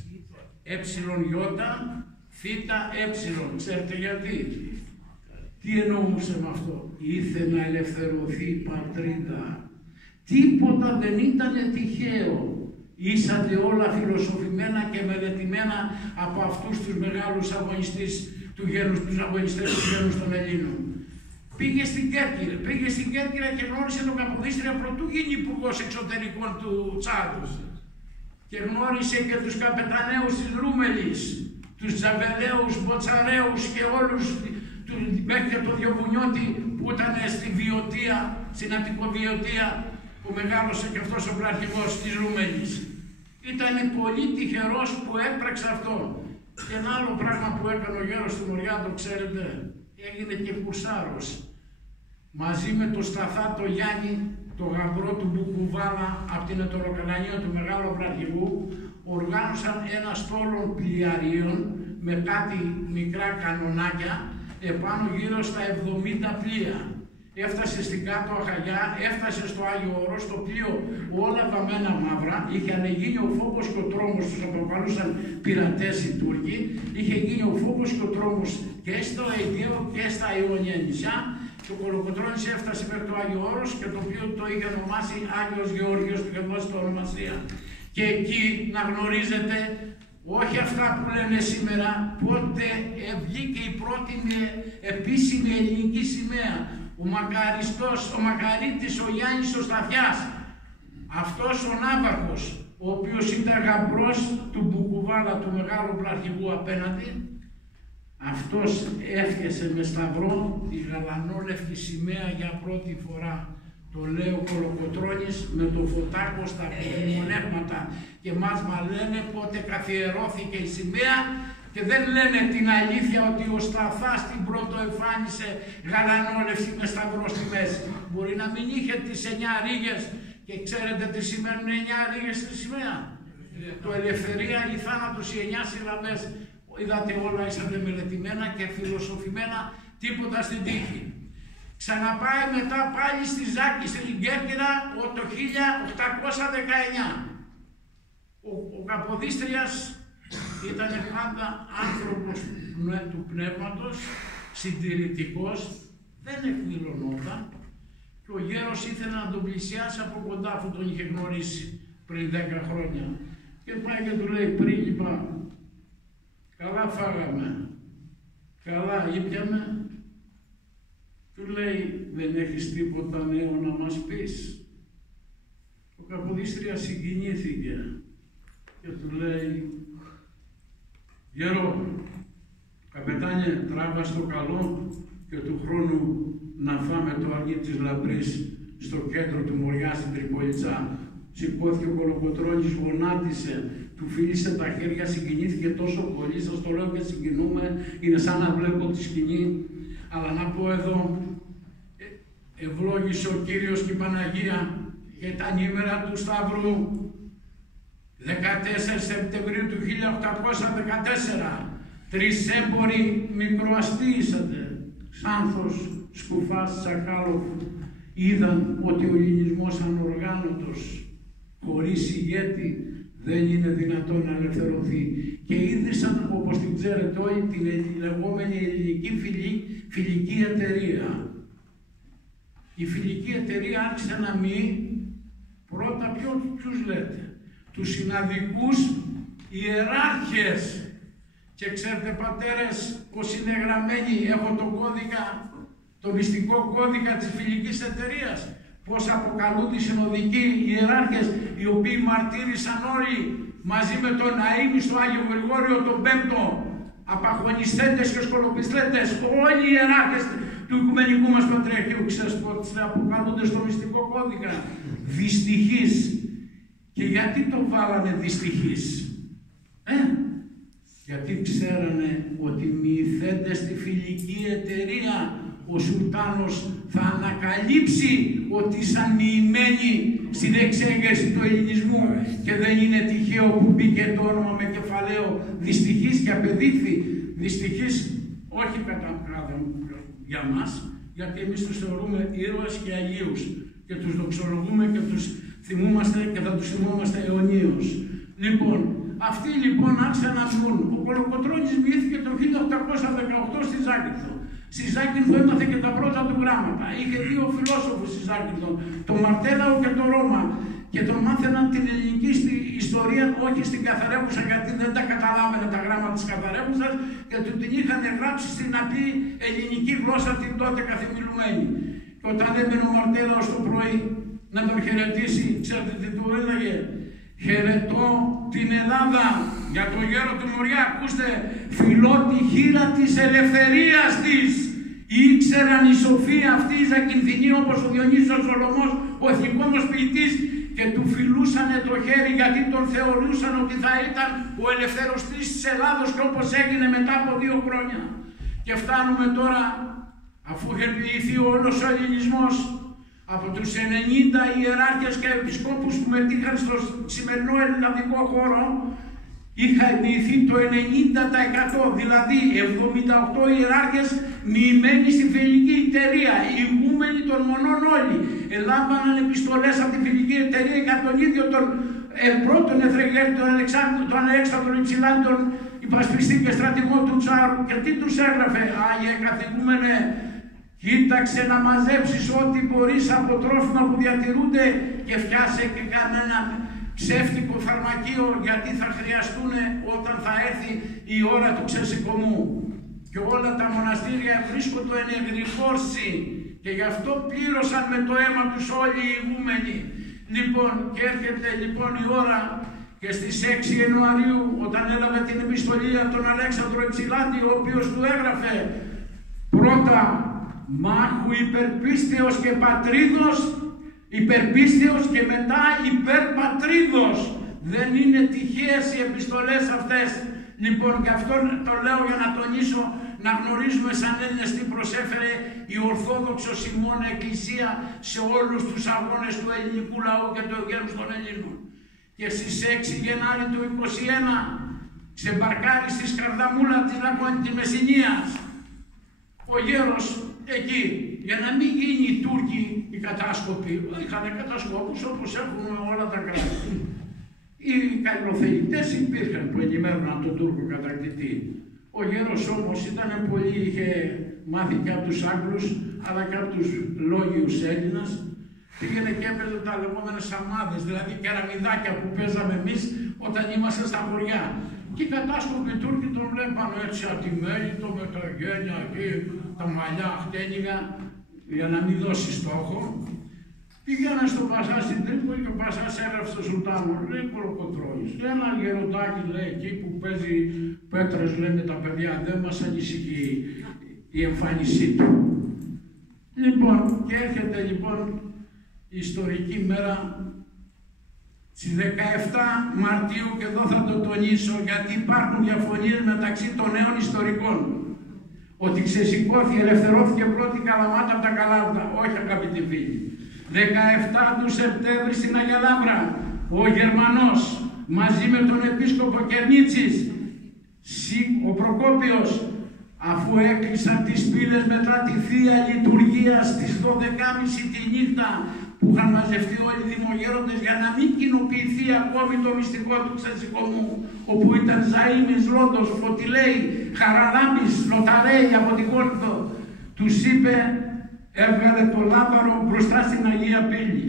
ξέρετε γιατί? Τι εννοούσε με αυτό? Ήθε να ελευθερωθεί η πατρίδα. Τίποτα δεν ήταν τυχαίο. Ήσατε όλα φιλοσοφημένα και μελετημένα από αυτούς τους μεγάλους αγωνιστές του γένους των Ελλήνων. Πήγε στην Κέρκυρα και γνώρισε τον Καποδίστρια πρωτού γίνει υπουργός εξωτερικών του Τσάδου. Και γνώρισε και τους καπεταναίους της Ρούμελης, τους Τζαβελαίους, Μποτσαραίους και όλους, μέχρι και τον Διοβουνιώτη που ήταν στη Βιωτία, στην Αττικοβιωτία, που μεγάλωσε και αυτός ο πλαρχηγός της Ρούμελης. Ήταν πολύ τυχερός που έπραξε αυτό. Και ένα άλλο πράγμα που έκανε ο γέρος του Μοριά, το ξέρετε, έγινε και κουρσάρος. Μαζί με το Σταθάτο Γιάννη, το γαμπρό του Μπουκουβάλα, από την Ετωροκανανία του μεγάλου πλαρχηγού, οργάνωσαν ένα στόλο πλοιαρίων με κάτι μικρά κανονάκια επάνω γύρω στα 70 πλοία. Έφτασε στην κάτω Αχαγιά, έφτασε στο Άγιο Όρος, το πλοίο όλα βαμμένα μαύρα, είχε ανεγίνει ο φόβος και ο τρόμος, τους αποκαλούσαν πειρατές οι Τούρκοι, είχε γίνει ο φόβος και ο τρόμος και στο Αιγαίο και στα Ιωνία νησιά, και ο Κολοκοτρώνης έφτασε μέχρι το Άγιο Όρος και το πλοίο το είχε ονομάσει Άγιος Γεώργιος, του είχε δώσει το ονομασία. Και εκεί να γνωρίζετε, όχι αυτά που λένε σήμερα, πότε βγήκε η πρώτη επίσημη ελληνική σημαία. Ο μακαρίτης ο Γιάννης ο Σταθιάς, αυτός ο Ναύαρχος, ο οποίος ήταν γαμπρός του Μπουκουβάλα, του μεγάλου πλαρχηγού απέναντι, αυτός έφτιασε με σταυρό τη γαλανόλευκη σημαία για πρώτη φορά. Το λέει ο Κολοκοτρώνης με το φωτάκο στα μνημονεύματα και μας λένε πότε καθιερώθηκε η σημαία. Και δεν λένε την αλήθεια ότι ο Σταθάς την πρώτο εμφάνισε γαλανόλευση με σταυρό στη μέση. Μπορεί να μην είχε τις 9 ρίγες και ξέρετε τι σημαίνουν 9 ρίγες στη σημαία? Το ελευθερία, η θάνατος, οι 9 συλλαβές. Είδατε όλα ήσανε μελετημένα και φιλοσοφημένα, τίποτα στην τύχη. Ξαναπάει μετά πάλι στη Ζάκη, στην Κέρκυρα, το 1819. Ο Καποδίστριας ήταν πάντα άνθρωπος του πνεύματος, συντηρητικός, δεν εκδηλωνόταν και ο γέρος ήθελε να τον πλησιάσει από κοντά αφού τον είχε γνωρίσει πριν 10 χρόνια. Και πάει και του λέει, πρίγκιπα, καλά φάγαμε, καλά ήπιαμε. Του λέει, δεν έχεις τίποτα νέο να μας πεις? Ο Καποδίστριας συγκινήθηκε και του λέει, γερό, καπετάνιε, τράβα στο καλό και του χρόνου να φάμε το αρνί της λαμπρής στο κέντρο του Μοριά στην Τρικολιτσά. Σηκώθηκε ο Κολοκοτρώνης, γονάτισε, του φίλησε τα χέρια, συγκινήθηκε τόσο πολύ, σας το λέω και συγκινούμε, είναι σαν να βλέπω τη σκηνή. Αλλά να πω εδώ, ευλόγησε ο Κύριος και η Παναγία και τα νήμερα του Σταύρου 14 Σεπτεμβρίου του 1814. 3 έμποροι μικροαστήσατε, Ξάνθος, Σκουφάς, Τσακάλοφ, είδαν ότι ο ελληνισμός ανοργάνωτος, χωρίς ηγέτη, δεν είναι δυνατόν να ελευθερωθεί. Και ίδρυσαν, όπως την ξέρετε όλοι, την λεγόμενη ελληνική φιλική εταιρεία. Η φιλική εταιρεία άρχισε να μει πρώτα ποιους λέτε? Τους συναδικούς ιεράρχες Και ξέρετε πατέρες πως είναι γραμμένοι, έχω το κώδικα, το μυστικό κώδικα της φιλικής εταιρείας, πως αποκαλούνται οι συνοδικοί ιεράρχες, οι οποίοι μαρτύρησαν όλοι μαζί με τον Αΐμι στο Άγιο Γρηγόριο τον Πέμπτο, απαγωνιστέντες και σκολοπιστέντες, όλοι οι ιεράρχες του Οικουμενικού μας Πατριαρχείου, ξέρεις πως αποκαλούνται στο μυστικό κώδικα δυστυχείς. Και γιατί το βάλανε δυστυχείς? Γιατί ξέρανε ότι μοιηθέντες στη φιλική εταιρεία ο Σουλτάνος θα ανακαλύψει ότι ήσαν μοιημένοι στην εξέγερση του ελληνισμού και δεν είναι τυχαίο που μπήκε το όνομα με κεφαλαίο δυστυχής και απεδείχθη δυστυχής, όχι για μας, γιατί εμείς τους θεωρούμε ήρωες και αγίους και τους δοξολογούμε και τους θυμούμαστε και θα τους θυμόμαστε αιωνίως. Λοιπόν, αυτοί λοιπόν άρχισαν να βγουν. Ο Κολοκοτρώνης μοιήθηκε το 1818 στη Ζάκυνθο. Στη Ζάκυνθο έμαθε και τα πρώτα του γράμματα. Είχε δύο φιλόσοφους στη Ζάκυνθο, τον Μαρτέλαο και τον Ρώμα. Και τον μάθαιναν την ελληνική ιστορία, όχι στην καθαρεύουσα, γιατί δεν τα καταλάβαινε τα γράμματα της καθαρεύουσας και του την είχαν γράψει στην απλή ελληνική γλώσσα την τότε καθημιλουμένη. Και όταν έμενε ο Μαρτέλαος το πρωί να τον χαιρετήσει, ξέρετε τι του έλεγε? Χαιρετώ την Ελλάδα για τον γέρο του Μοριά, ακούστε, φιλώ τη χείρα της ελευθερίας της. Ήξεραν οι σοφοί αυτοί οι Ζακυνθινοί, όπως ο Διονύσιος ο Σολωμός, ο εθνικός μας ποιητής, και του φιλούσανε το χέρι γιατί τον θεωρούσαν ότι θα ήταν ο ελευθερωτής της Ελλάδος, και όπως έγινε μετά από 2 χρόνια. Και φτάνουμε τώρα, αφού είχε ποιηθεί όλος ο ελληνισμός, από τους 90 ιεράρχες και επισκόπους που μετήχαν στο σημερινό ελληνικό χώρο, είχα ποιηθεί το 90%, δηλαδή 78 ιεράρχες μοιημένοι στη φιλική εταιρεία, οι ηγούμενοι των μονών όλοι. Ελάμβαναν επιστολές από τη φιλική εταιρεία για τον ίδιο τον πρώτον εθρεγέρτη, τον Αλέξανδρο Υψηλάνη, τον υπασπιστή και στρατηγό του Τσάρου. Και τι τους έγραφε? Άγιε καθηγούμενε, κοίταξε να μαζέψεις ό,τι μπορείς από τρόφιμα που διατηρούνται και φτιάσε και κανένα ψεύτικο φαρμακείο, γιατί θα χρειαστούν όταν θα έρθει η ώρα του ξεσηκωμού. Και όλα τα μοναστήρια βρίσκονται εν εγρηγόρση και γι' αυτό πλήρωσαν με το αίμα τους όλοι οι ηγούμενοι. Λοιπόν, και έρχεται λοιπόν η ώρα και στις 6 Ιανουαρίου, όταν έλαβε την επιστολή από τον Αλέξανδρο Υψηλάντη, ο οποίος του έγραφε πρώτα μάχου υπερπίστεως και πατρίδος, υπερπίστεως και μετά υπερπατρίδος. Δεν είναι τυχαίες οι επιστολές αυτές. Λοιπόν, και αυτό το λέω για να τονίσω, να γνωρίζουμε σαν Έλληνες τι προσέφερε η Ορθόδοξος ημών Εκκλησία σε όλους τους αγώνες του ελληνικού λαού και του ευγένους των Ελλήνων. Και στις 6 Γενάρη του 1921 ξεμπαρκάρει στη Σκαρδαμούλα της Μεσσηνίας ο γέρος εκεί, για να μην γίνει οι Τούρκοι οι κατάσκοποι. Είχαν κατασκόπους όπως έχουν όλα τα κράτη. Οι καλοθελητές υπήρχαν που ενημέρωναν τον Τούρκο κατακτητή. Ο γέρος όμως ήταν πολύ, είχε μάθει και από τους Άγγλους, αλλά και από τους λόγιους Έλληνας. Πήγαινε και έπαιζε τα λεγόμενα σαμάδες, δηλαδή κεραμιδάκια που παίζαμε εμείς όταν ήμασταν στα χωριά. Και οι κατάσκοποι Τούρκοι τον βλέπαν έτσι ατιμέλητο με τα γένια και τα μαλλιά χτένιγα, για να μην δώσει στόχο. Πήγαιναν στον Πασά στην Τρίπολη και ο Πασάς έγραψε στο Σουλτάνο, λέει Κολοκοτρώνης. Ένα γεροντάκι λέει εκεί που παίζει πέτρες, λένε τα παιδιά, δεν μας ανησυχεί η εμφάνισή του. Λοιπόν, και έρχεται λοιπόν η ιστορική μέρα στις 17 Μαρτίου, και εδώ θα το τονίσω γιατί υπάρχουν διαφωνίες μεταξύ των νέων ιστορικών. Ότι ξεσηκώθηκε, ελευθερώθηκε πρώτη Καλαμάτα από τα Καλάβδα. Όχι, αγαπητοί φίλοι. 17 του Σεπτέμβρη στην Αγία Λάμπρα, ο Γερμανός μαζί με τον επίσκοπο Κερνίτσης, ο Προκόπιος, αφού έκλεισαν τις πύλες μετά τη Θεία Λειτουργία στις 12.30 τη νύχτα, που είχαν μαζευτεί όλοι οι δημογέροντες για να μην κοινοποιηθεί ακόμη το μυστικό του ξεσηκωμού, όπου ήταν Ζαΐμις, Ρόδος, Φωτιλέη, Χαραλάμπης, Λοταρέη από την Κόρινθο, τους είπε, έβγαλε το λάβαρο μπροστά στην Αγία Πύλη.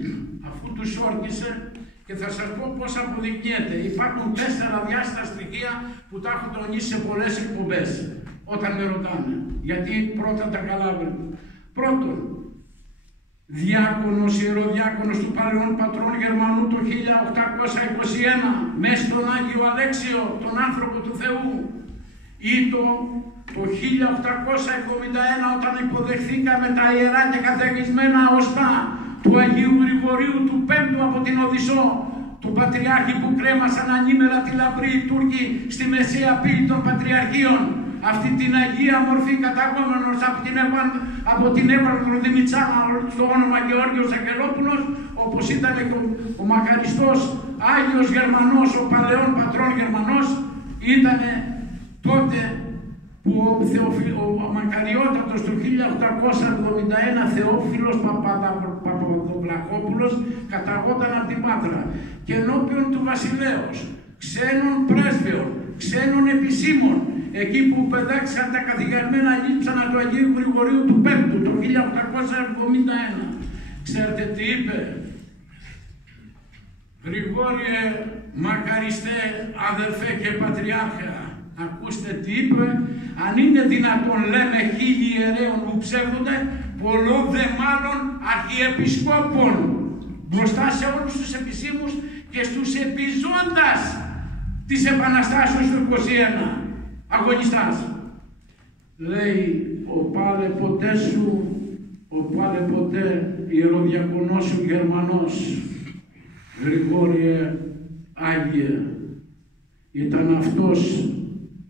Αφού τους όρκησε, Και θα σας πω πώς αποδεικνύεται. Υπάρχουν 4 διάστατα στοιχεία που τα έχω τονίσει σε πολλές εκπομπές όταν με ρωτάνε. Γιατί πρώτα τα καλά βρήκα. Πρώτον, διάκονος, ιεροδιάκονος του παλαιών πατρών Γερμανού το 1821 μέσα στον Άγιο Αλέξιο, τον άνθρωπο του Θεού, ή το 1871 όταν υποδεχθήκαμε τα ιερά και καταιγισμένα οστά του Αγίου Γρηγορίου του Πέμπτου από την Οδυσσό, του Πατριάρχη που κρέμασαν ανήμερα τη λαμπρή οι Τούρκοι στη μεσαία πύλη των Πατριαρχείων. Αυτή την Αγία μορφή καταγόμενος από την Εύανδρο Δημητσάνα στο όνομα Γεώργιος Αγγελόπουλος, όπως ήταν και ο μακαριστός Άγιος Γερμανός, ο παλαιών πατρών Γερμανός, ήταν τότε που ο μακαριότατος του 1871 Θεόφιλος Παπαδοβλαχόπουλος καταγόταν από την Πάτρα και ενώπιον του βασιλέως, ξένων πρέσβεων, ξένων επισήμων, εκεί που πεδάξαν τα καθηγαρμένα λείψανα του Αγίου Γρηγορίου του Πέμπτου το 1871. Ξέρετε τι είπε? Γρηγόριε μακαριστέ αδερφέ και πατριάρχα, ακούστε τι είπε: αν είναι δυνατόν, λέμε, 1000 ιερέων που ψεύδονται, πολλό δε μάλλον αρχιεπισκόπων, μπροστά σε όλους τους επισήμους και στους επιζώντας της Επαναστάσεως του 21 αγωνιστάς. Λέει, ο πάλε ποτέ σου, ο πάλε ποτέ ιεροδιακονός σου Γερμανός, Γρηγόριε Άγιε, ήταν αυτός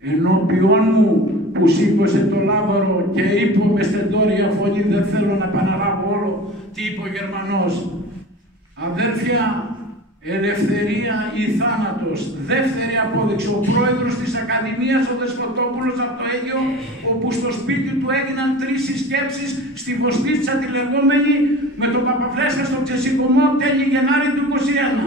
ενώπιόν μου που σήκωσε το λάβαρο και είπε με στεντόρια φωνή, δεν θέλω να επαναλάβω όλο τι είπε ο Γερμανός: αδέρφια, ελευθερία ή θάνατος. Δεύτερη απόδειξη, ο πρόεδρος της Ακαδημίας, ο Δεσποτόπουλος από το Αίγιο, όπου στο σπίτι του έγιναν 3 συσκέψεις στη Βοστίτσα τη λεγόμενη με τον Παπαφρέσκα στο Ξεσηκωμό τέλη Γενάρη του 21.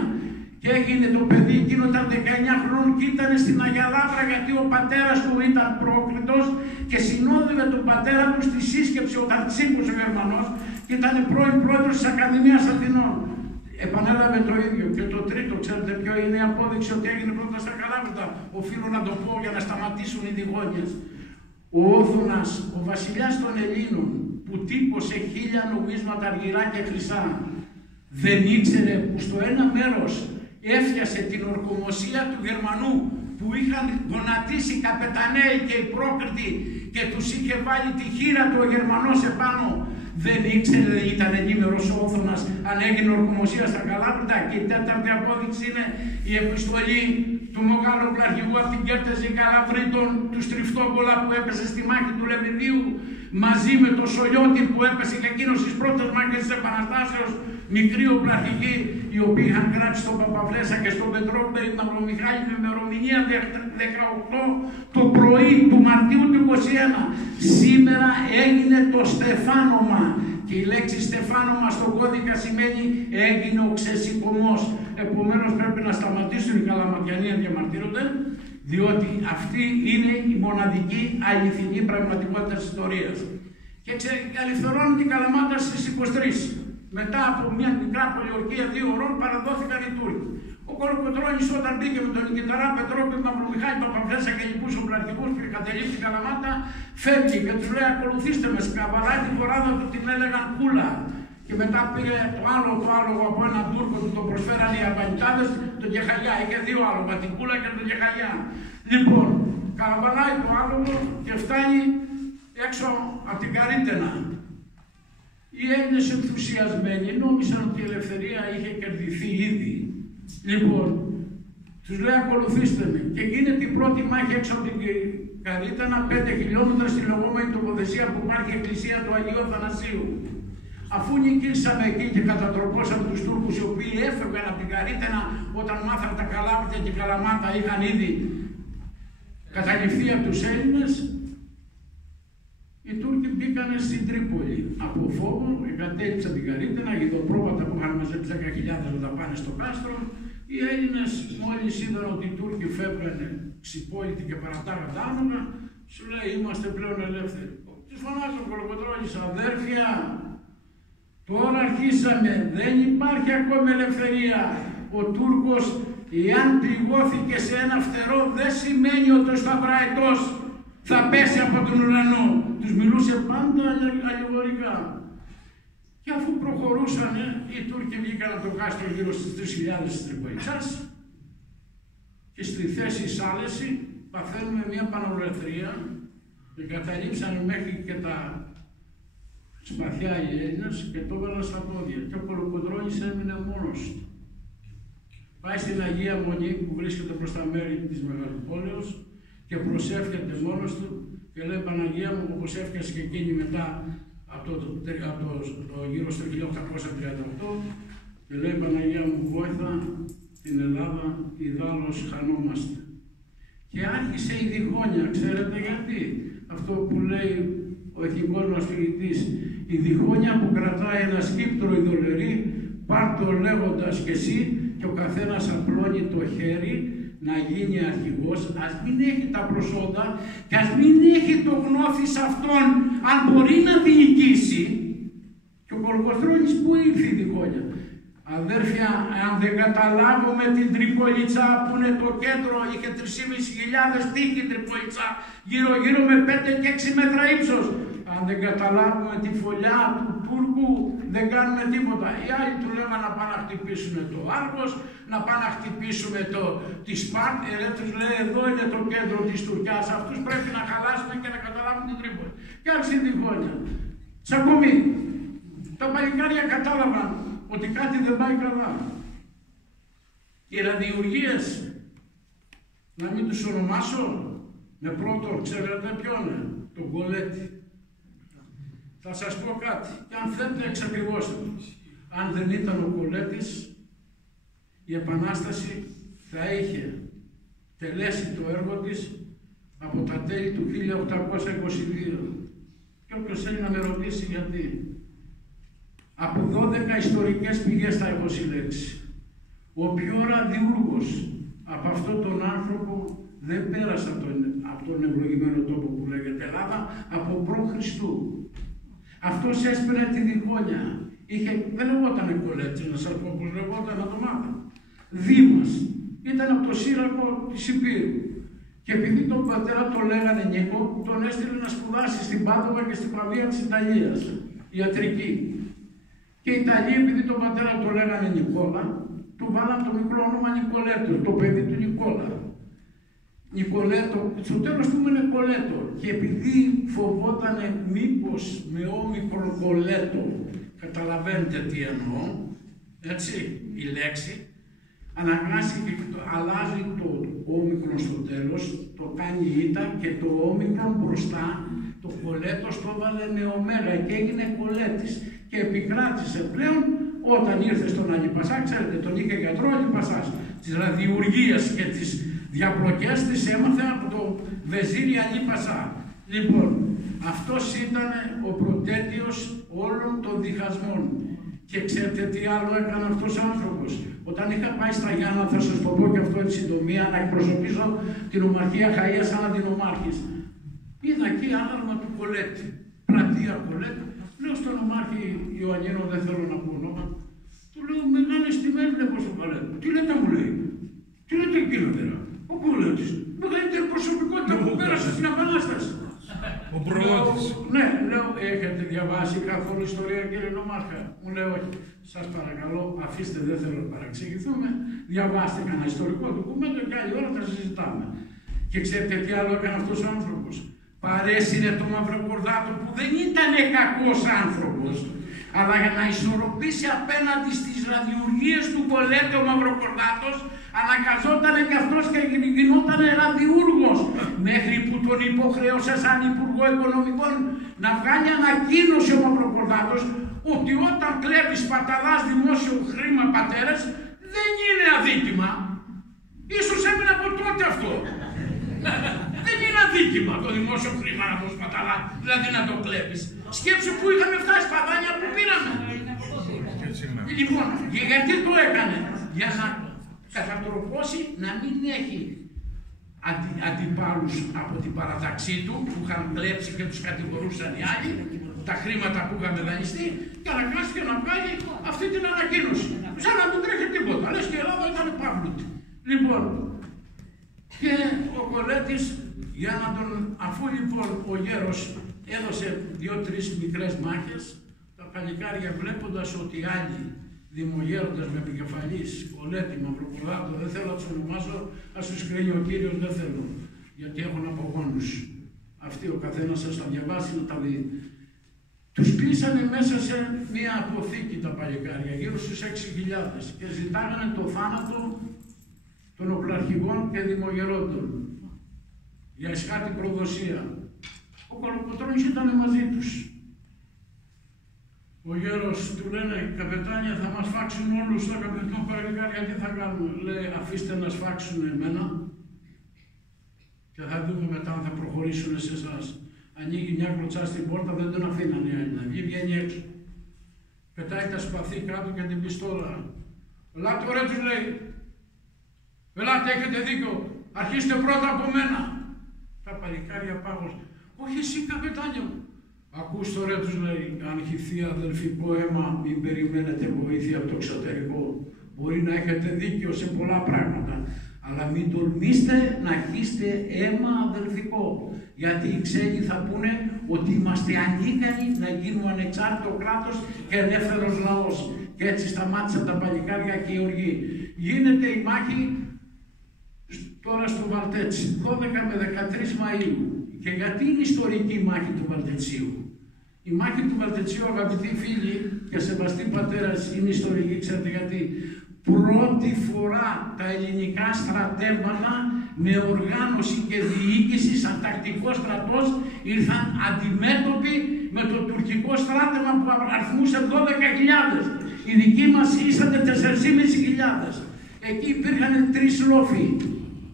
Και έγινε το παιδί, εκείνο ήταν 19 χρόνων και ήταν στην Αγία Λάμπρα, γιατί ο πατέρας του ήταν πρόκριτος και συνόδευε τον πατέρα του στη σύσκεψη ο Ταρτσίκος ο Γερμανός και ήταν πρώην πρόεδρος της Ακαδημίας Αθηνών. Επανέλαβε το ίδιο. Και το τρίτο, ξέρετε ποιο είναι η απόδειξη ότι έγινε πρώτα στα Καλάβρητα? Οφείλω να το πω για να σταματήσουν οι διγόνιες. Ο Όθωνας, ο βασιλιάς των Ελλήνων, που τύπωσε 1000 νομίσματα αργυρά και χρυσά, δεν ήξερε που στο ένα μέρος έφτιασε την ορκομοσία του Γερμανού που είχαν γονατίσει οι καπεταναίοι και οι πρόκριτοι και τους είχε βάλει τη χείρα του ο Γερμανός επάνω? Δεν ήξερε, δεν ήταν ενήμερος ο Όθωνας αν έγινε ορκομοσία στα Καλάβρητα? Και η τέταρτη απόδειξη είναι η επιστολή του μεγάλου πλαρχηγού από την Κέρτεζη Καλαβρίτων, του Στριφτόπολα, που έπεσε στη μάχη του Λεμιδίου μαζί με το Σολιώτη που έπεσε και εκείνος στις πρώτες μάχες της Επαναστάσεως, μικροί οπλαρχηγοί, οι οποίοι είχαν γράψει στον Παπαφλέσσα και στον Πετρόπερη Μαυρομιχάλη με ημερομηνία 18 το πρωί του Μαρτίου του 21. Σήμερα έγινε το στεφάνομα. Και η λέξη στεφάνομα στον κώδικα σημαίνει έγινε ο ξεσηκωμός. Επομένως πρέπει να σταματήσουν οι Καλαματιανοί να διαμαρτύρονται, διότι αυτή είναι η μοναδική αληθινή πραγματικότητα της ιστορίας. Και αληθωρώνουν την Καλαμάτα στις 23. Μετά από μια μικρά πολιορκία 2 ώρων παραδόθηκαν οι Τούρκοι. Ο Κολοκοτρώνης όταν μπήκε με τον Νικηταρά Πετρόπη, Μαυρομιχάλη, Παπαφλέσσα και λοιπούς οπλαρχηγούς και κατελήφθη την Καλαμάτα, φεύγει και τους λέει ακολουθήστε με. Σκαβαλάει την φοράδα του, την έλεγαν Κούλα. Και μετά πήρε το άλογο από έναν Τούρκο, του το προσφέραν οι Αρβανιτάδες, τον Γεχαλιά. Είχε 2 άλογα, την Κούλα και τον Γεχαλιά. Λοιπόν, καραβαλάει το άλογο και φτάνει έξω από την Καρύτενα. Οι Έλληνες ενθουσιασμένοι νόμισαν ότι η ελευθερία είχε κερδιθεί ήδη. Λοιπόν, τους λέει ακολουθήστε με. Και γίνεται η πρώτη μάχη έξω από την Καρύτενα, 5 χιλιόμετρα στη λεγόμενη τοποθεσία που υπάρχει η εκκλησία του Αγίου Αθανασίου. Αφού νικήσαμε εκεί και κατατροπώσαμε τους Τούρκους, οι οποίοι έφευγαν από την Καρύτενα όταν μάθαν τα Καλάβρητα και η Καλαμάτα είχαν ήδη καταληφθεί από τους Έλληνες, οι Τούρκοι μπήκαν στην Τρίπολη. Από φόβο εγκατέλειψαν την Καρύτενα, γιδοπρόβατα που είχαν μαζέψει 10.000 να τα πάνε στο κάστρο. Οι Έλληνες μόλις είδαν ότι οι Τούρκοι φεύγανε ξυπόλοιτοι και παρατάγαν τα άνοιγα, σου λέει είμαστε πλέον ελεύθεροι. Τους φωνάζει ο Κολοκοτρώνης, αδέρφια, τώρα αρχίσαμε, δεν υπάρχει ακόμη ελευθερία. ο Τούρκος, εάν πληγώθηκε σε ένα φτερό, δεν σημαίνει ότι ο Σταυραετός θα πέσει από τον ουρανό. Τους μιλούσε πάντα αλληγορικά. Και αφού προχωρούσαν, οι Τούρκοι βγήκαν από το κάστρο γύρω στις 3.000 της Τριποϊτσάς και στη θέση Σάλεση παθαίνουμε μια πανολεθρία και καταλήψανε μέχρι και τα σπαθιά οι Έλληνες και το έβαλαν στα πόδια και ο Κολοκοντρώνης έμεινε μόνος του. Πάει στην Αγία Μονή που βρίσκεται προς τα μέρη της Μεγαλοπόλεως και προσεύχεται μόνος του και λέει Παναγία μου, όπως έφτιασε και εκείνη μετά από το γύρω στο 1838 και λέει Παναγία μου βόηθα την Ελλάδα, ιδάλλως χανόμαστε. Και άρχισε η διχόνοια, ξέρετε γιατί, αυτό που λέει ο ηθικός μας φοιτητής, η διχόνοια που κρατάει ένα σκύπτρο ειδωλερή, πάρ' το λέγοντας και εσύ και ο καθένας απλώνει το χέρι να γίνει αρχηγός, ας μην έχει τα προσόντα και ας μην έχει το γνώθι σε αυτόν, αν μπορεί να διοικήσει. Και ο Κολοκοτρώνης πού ήρθε η διχόνοια? Αδέρφια, αν δεν καταλάβουμε την Τριπολιτσά που είναι το κέντρο, είχε 3.500 τείχη Τριπολιτσά, γύρω-γύρω με 5 και 6 μέτρα ύψος. Αν δεν καταλάβουμε τη φωλιά του Τούρκου, δεν κάνουμε τίποτα. Οι άλλοι του λέγανε να πάνε να χτυπήσουν το Άργος, να πάνε να χτυπήσουμε τη Σπάρτη. Τους λέει εδώ είναι το κέντρο της Τουρκιάς. Αυτούς πρέπει να χαλάσουμε και να καταλάβουν την Τρίπολη. Και άρχισε η διχόνοια. Τσακωμή. Τα παλικάρια κατάλαβαν ότι κάτι δεν πάει καλά. Οι ραδιουργίες, να μην τους ονομάσω, με πρώτο ξέρετε ποιον είναι, τον Κολέτη. Θα σας πω κάτι, και αν θέλετε εξακριβώστε. Αν δεν ήταν ο Κολέτης, η Επανάσταση θα είχε τελέσει το έργο της από τα τέλη του 1822. Και όποιος θέλει να με ρωτήσει γιατί. Από 12 ιστορικές πηγές θα έχω συλλέξει. Ο πιο ραδιούργος από αυτόν τον άνθρωπο δεν πέρασε από τον ευλογημένο τόπο που λέγεται Ελλάδα, από π.Χ. Αυτός έσπαιρε τη διχόνοια. Δεν λεγόταν Κολέτης, να σας πω πώς λεγόταν, να το μάθω. Δήμας. Ήταν από το Σύρακο της Υπήρου. Και επειδή τον πατέρα το λέγανε Νίκο, τον έστειλε να σπουδάσει στην Πάδοβα και στην Παβία της Ιταλίας, ιατρική. Και οι Ιταλοί, επειδή τον πατέρα το λέγανε Νικόλα, του βάλαν το μικρό όνομα Νικολέτο, το παιδί του Νικόλα. Νικολέτο, στο τέλος του είναι Κολέτο. Και επειδή φοβότανε μήπως με όμικρον Κολέτο, καταλαβαίνετε τι εννοώ, έτσι, η λέξη, αναγκάστηκε και αλλάζει το όμικρον στο τέλος, το κάνει ήττα και το όμικρον μπροστά, το Κολέτος το έβαλε με ωμέγα και έγινε Κολέτης. Και επικράτησε πλέον όταν ήρθε στον Αλιπασά, ξέρετε, τον είχε γιατρό Αλιπασάς, τις ραδιουργίες και τις διαπλοκές τις έμαθε από το Βεζίρι Αλιπασά. Λοιπόν, αυτός ήταν ο πρωτέτειος όλων των διχασμών. Και ξέρετε τι άλλο έκανε αυτός ο άνθρωπος? Όταν είχα πάει στα Γιάννα, θα σας το πω και αυτό εν συντομία, να εκπροσωπήσω την Ομαρχία Χαΐας σαν αντινομάρχης. Είδα εκεί άγαλμα του Κολέτη, πλατεία Κολέτη. Λέω στον Ομάρχη Ιωαννίνο, δεν θέλω να πω ονόματα. Του λέω μεγάλες τιμές βλέπω στο Παλέτο. Τι λέτε, μου λέει? Τι λέτε εκείνο τώρα? Ο Κολέτης. Μεγαλύτερη προσωπικότητα που πέρασε στην Επανάσταση. Ο προλότης. Ναι, λέω, έχετε διαβάσει καθόλου ιστορία, κύριε Νομάρχα? Μου λέει όχι. Σας παρακαλώ, αφήστε, δεν θέλω να παραξηγηθούμε. Διαβάστε κανένα ιστορικό ντοκουμέντο και άλλη ώρα θα συζητάμε. Και ξέρετε τι άλλο έκανε αυτός ο άνθρωπος? Παρέσυρε το Μαυροκορδάτο που δεν ήταν κακός άνθρωπος, αλλά για να ισορροπήσει απέναντι στις ραδιουργίες του Κολέτη ο Μαυροκορδάτος, αναγκαζόταν και αυτός και γινόταν ραδιούργος, μέχρι που τον υποχρέωσε σαν Υπουργό Οικονομικών να βγάλει ανακοίνωση ο Μαυροκορδάτος ότι όταν κλέβεις παταλάς δημόσιο χρήμα, πατέρες, δεν είναι αδίκημα. Ίσως έμεινε από τότε αυτό. Δεν είναι αδίκημα το δημόσιο χρήμα να το σπαταλά, δηλαδή να το κλέβεις. Σκέψου που είχαμε φτάσει στα δάνεια που πήραμε. Λοιπόν, γιατί το έκανε? Για να κατατροπώσει, να μην έχει αντιπάλους από την παραταξή του που είχαν κλέψει και τους κατηγορούσαν οι άλλοι, τα χρήματα που είχαμε δανειστεί, και αναγκάστηκε να βγάλει αυτή την ανακοίνωση. Σαν να μην τρέχει τίποτα. Λες και η Ελλάδα Λοιπόν, και ο Κολέτης, για να τον, αφού λοιπόν ο γέρος έδωσε 2-3 μικρές μάχες, τα παλικάρια βλέποντας ότι άλλοι δημογέροντας με επικεφαλής, Κολέτη, Μαυροπολάτο, δεν θέλω να τους ονομάζω, ας τους κρίνει ο Κύριος, δεν θέλω, γιατί έχουν απογόνους. Αυτοί ο καθένας σας τα διαβάσει να τα δει. Τους κλείσανε μέσα σε μία αποθήκη τα παλικάρια, γύρω στους 6.000 και ζητάγανε το θάνατο των οπλαρχηγών και δημογερόντων για εσχάτη προδοσία. Ο Κολοκοτρώνης ήταν μαζί τους. Ο γέρος του λένε, καπετάνια, θα μας φάξουν όλους τα καπετανό παλικάρια, τι θα κάνουμε? Λέει, αφήστε να σφάξουν εμένα και θα δούμε μετά αν θα προχωρήσουν σε εσάς. Ανοίγει μια κλωτσά στην πόρτα, δεν τον αφήνανε οι άλλοι να βγει, βγαίνει έξω. Πετάει τα σπαθί κάτω και την πιστόλα. Ελάτε, ωραία, τους λέει. Ελάτε, έχετε δίκιο. Αρχίστε πρώτα από μένα. Τα παλικάρια πάγος. Όχι εσύ, καπετάνιο μου. Ακούστε, ωραία, τους λέει. Αν χυθεί αδελφικό αίμα, μην περιμένετε βοήθεια από το εξωτερικό. Μπορεί να έχετε δίκιο σε πολλά πράγματα. Αλλά μην τολμήστε να χύστε αίμα αδελφικό. Γιατί οι ξένοι θα πούνε ότι είμαστε ανίκανοι να γίνουμε ανεξάρτητο κράτος και ελεύθερος λαός. Και έτσι σταμάτησαν τα παλικάρια και οι οργοί. Γίνεται η μάχη τώρα στο Βαλτέτσι, 12 με 13 Μαΐου. Και γιατί είναι ιστορική η μάχη του Βαλτετσίου? Η μάχη του Βαλτετσίου, αγαπητοί φίλοι και σεβαστοί πατέρας, είναι ιστορική, ξέρετε γιατί? Πρώτη φορά τα ελληνικά στρατεύματα με οργάνωση και διοίκηση σαν τακτικό στρατός ήρθαν αντιμέτωποι με το τουρκικό στράτευμα που αριθμούσε 12.000. Οι δικοί μας ήσανε 4.500. Εκεί υπήρχαν 3 λόφοι.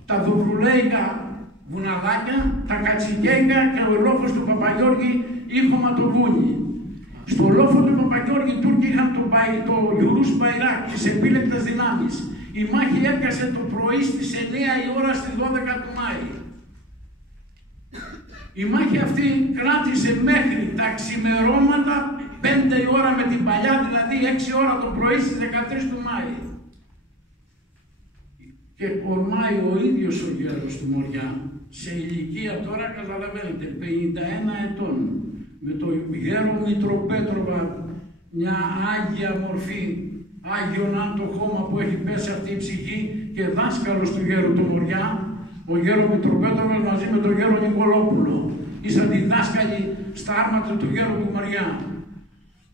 Τα δοβρουλέικα βουναδάκια, τα κατσικέικα και ο λόφος του Παπαγιώργη ήχωμα το βούνι. Στο λόφο του Παπαγιώργη οι Τούρκοι είχαν το Γιουρούς Μπαϊράκ, τις επίλεκτες δυνάμεις. Η μάχη έπιασε το πρωί στις 9 η ώρα στις 12 του Μάη. Η μάχη αυτή κράτησε μέχρι τα ξημερώματα 5 η ώρα με την παλιά, δηλαδή 6 ώρα το πρωί στις 13 του Μάη. Και ορμάει ο ίδιος ο γέρος του Μοριά, σε ηλικία τώρα καταλαβαίνετε, 51 ετών, με το γέρο Μητροπέτροβα, μια άγια μορφή, Άγιον αν το χώμα που έχει πέσει αυτή η ψυχή και δάσκαλος του γέρου του Μοριά, ο γέρο Μητροπέτροβα μαζί με τον γέρο Νικολόπουλο. Ήσαν οι δάσκαλοι στα άρματα του γέρου του Μοριά.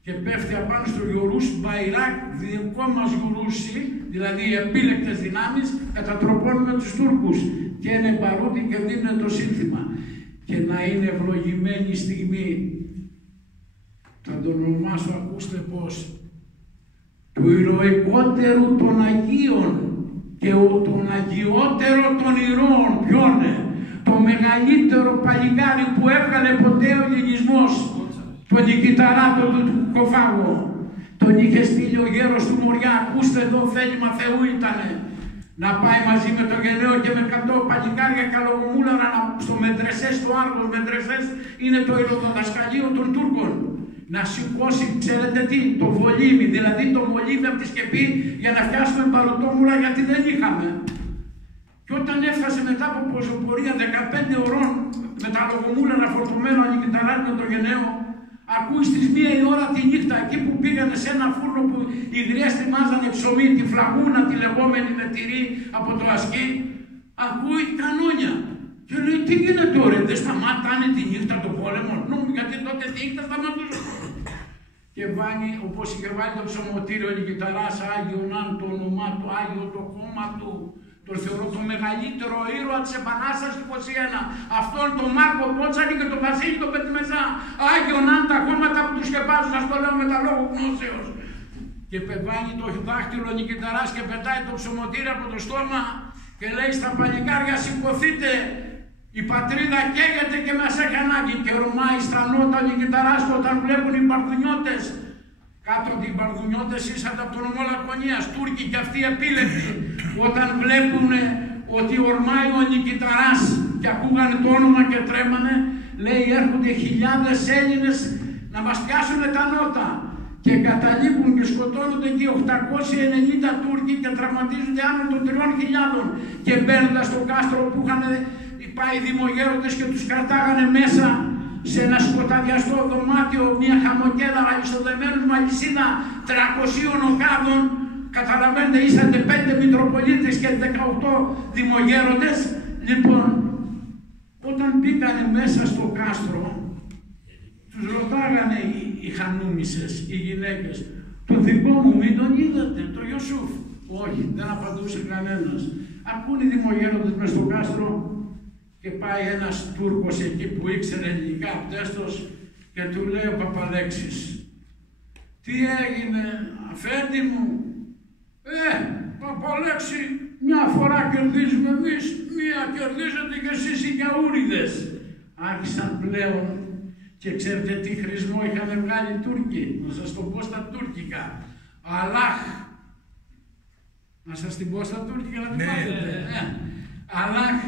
Και πέφτει απάνω στο Γιουρούς Μπαϊράκ, δικό μας Γιουρούσι, δηλαδή οι επίλεκτες δυνάμεις, κατατροπώνουμε τους Τούρκους και είναι παρούτι και δίνουν το σύνθημα. Και να είναι ευλογημένη η στιγμή, θα τον ονομάσω, ακούστε πώς, του ηρωικότερου των Αγίων και τον αγιότερο των ηρώων. Ποιόνε? Το μεγαλύτερο παλικάρι που έβγαλε ποτέ ο ελληνισμός, τον Νικηταράτο του Κοφάγο. Τον είχε στείλει ο γέρος του Μοριά, ακούστε εδώ, θέλημα Θεού ήτανε. Να πάει μαζί με τον Γενναίο και με 100 παλικάρια καλογομούλαρα στο Μετρεσές, στο Άργος. Μετρεσές είναι το υλοδοδασκαλείο των Τούρκων. Να σηκώσει, ξέρετε τι, το βολίμι, δηλαδή το μολύβι από τη σκεπή για να φτιάσουμε παροτόμουλα, γιατί δεν είχαμε. Και όταν έφτασε μετά από πεζοπορία 15 ωρών με τα λογομούλαρα φορτωμένο Νικηταράτο με τον Γενναίο, ακούει στις 1 η ώρα τη νύχτα, εκεί που πήγανε σε ένα φούρνο που οι γριές τιμάζανε ψωμί, τη φλαγούνα τη λεγόμενη με τυρί από το ασκή, ακούει κανόνια. Και λέει, τι γίνεται τώρα, δεν σταματάνε τη νύχτα το πόλεμο? Γιατί τότε τη νύχτα σταματούσε. Και βάλει, όπως είχε βάλει το ψωμοτήριο Νικηταράς, Άγιο Ναν, το όνομά του, Άγιο το κόμμα του. Τον θεωρώ το μεγαλύτερο ήρωα της Επανάστασης του 21. Αυτόν τον Μάρκο Πότσαρη και τον Βασίλη τον Πετιμεσά. Άγιο Ναν, τα κόμματα που τους σκεπάζουν, σας το λέω με τα λόγω γνώσεως. Και πεβάνει το δάχτυλο Νικηταράς και πετάει το ψωμοτήρι από το στόμα και λέει στα παλικάρια, σηκωθείτε. Η πατρίδα καίγεται και μας έχει ανάγκη. Και ρωμάει στα νότα ο Νικηταράς όταν βλέπουν οι Παρδουνιώτες. Κάτω από οι Παρδουνιώτες ήσαν από τον ομό Λακωνίας, Τούρκοι και αυτοί επίλεκτοι. Όταν βλέπουν ότι ορμάει ο Νικηταράς και ακούγανε το όνομα και τρέμανε, λέει έρχονται χιλιάδες Έλληνες να μας πιάσουν τα νότα. Και καταλείπουν και σκοτώνονται εκεί 890 Τούρκοι και τραυματίζονται άνω των 3.000 και μπαίνοντας στο κάστρο που είχαν πάει οι δημογέροντες και τους κρατάγανε μέσα σε ένα σκοταδιαστό δωμάτιο, μια χαμοκέλα αλυσοδεμένους με αλυσίδα 300 οκάδων. Καταλαβαίνετε, είσατε 5 Μητροπολίτες και 18 δημογέροντες. Λοιπόν, όταν μπήκανε μέσα στο κάστρο, τους ρωτάγανε οι χανούμισσες, οι γυναίκες, το δικό μου μην τον είδατε, το Ιωσούφ? Όχι, δεν απαντούσε κανένας. Ακούνε οι δημογέροντες μες στο κάστρο και πάει ένας Τούρκος εκεί που ήξερε ελληνικά πτέστος και του λέει ο Παπαλέξης, τι έγινε αφέντη μου? Παπαλέξη, μια φορά κερδίζουμε εμείς, μία κερδίζετε και εσείς οι γιαούριδες. Άρχισαν πλέον και ξέρετε τι χρησμό είχαν βγάλει οι Τούρκοι, να σας το πω στα τουρκικά. Αλάχ. Να σας την πω στα τουρκικά να την μάθετε. Αλάχ,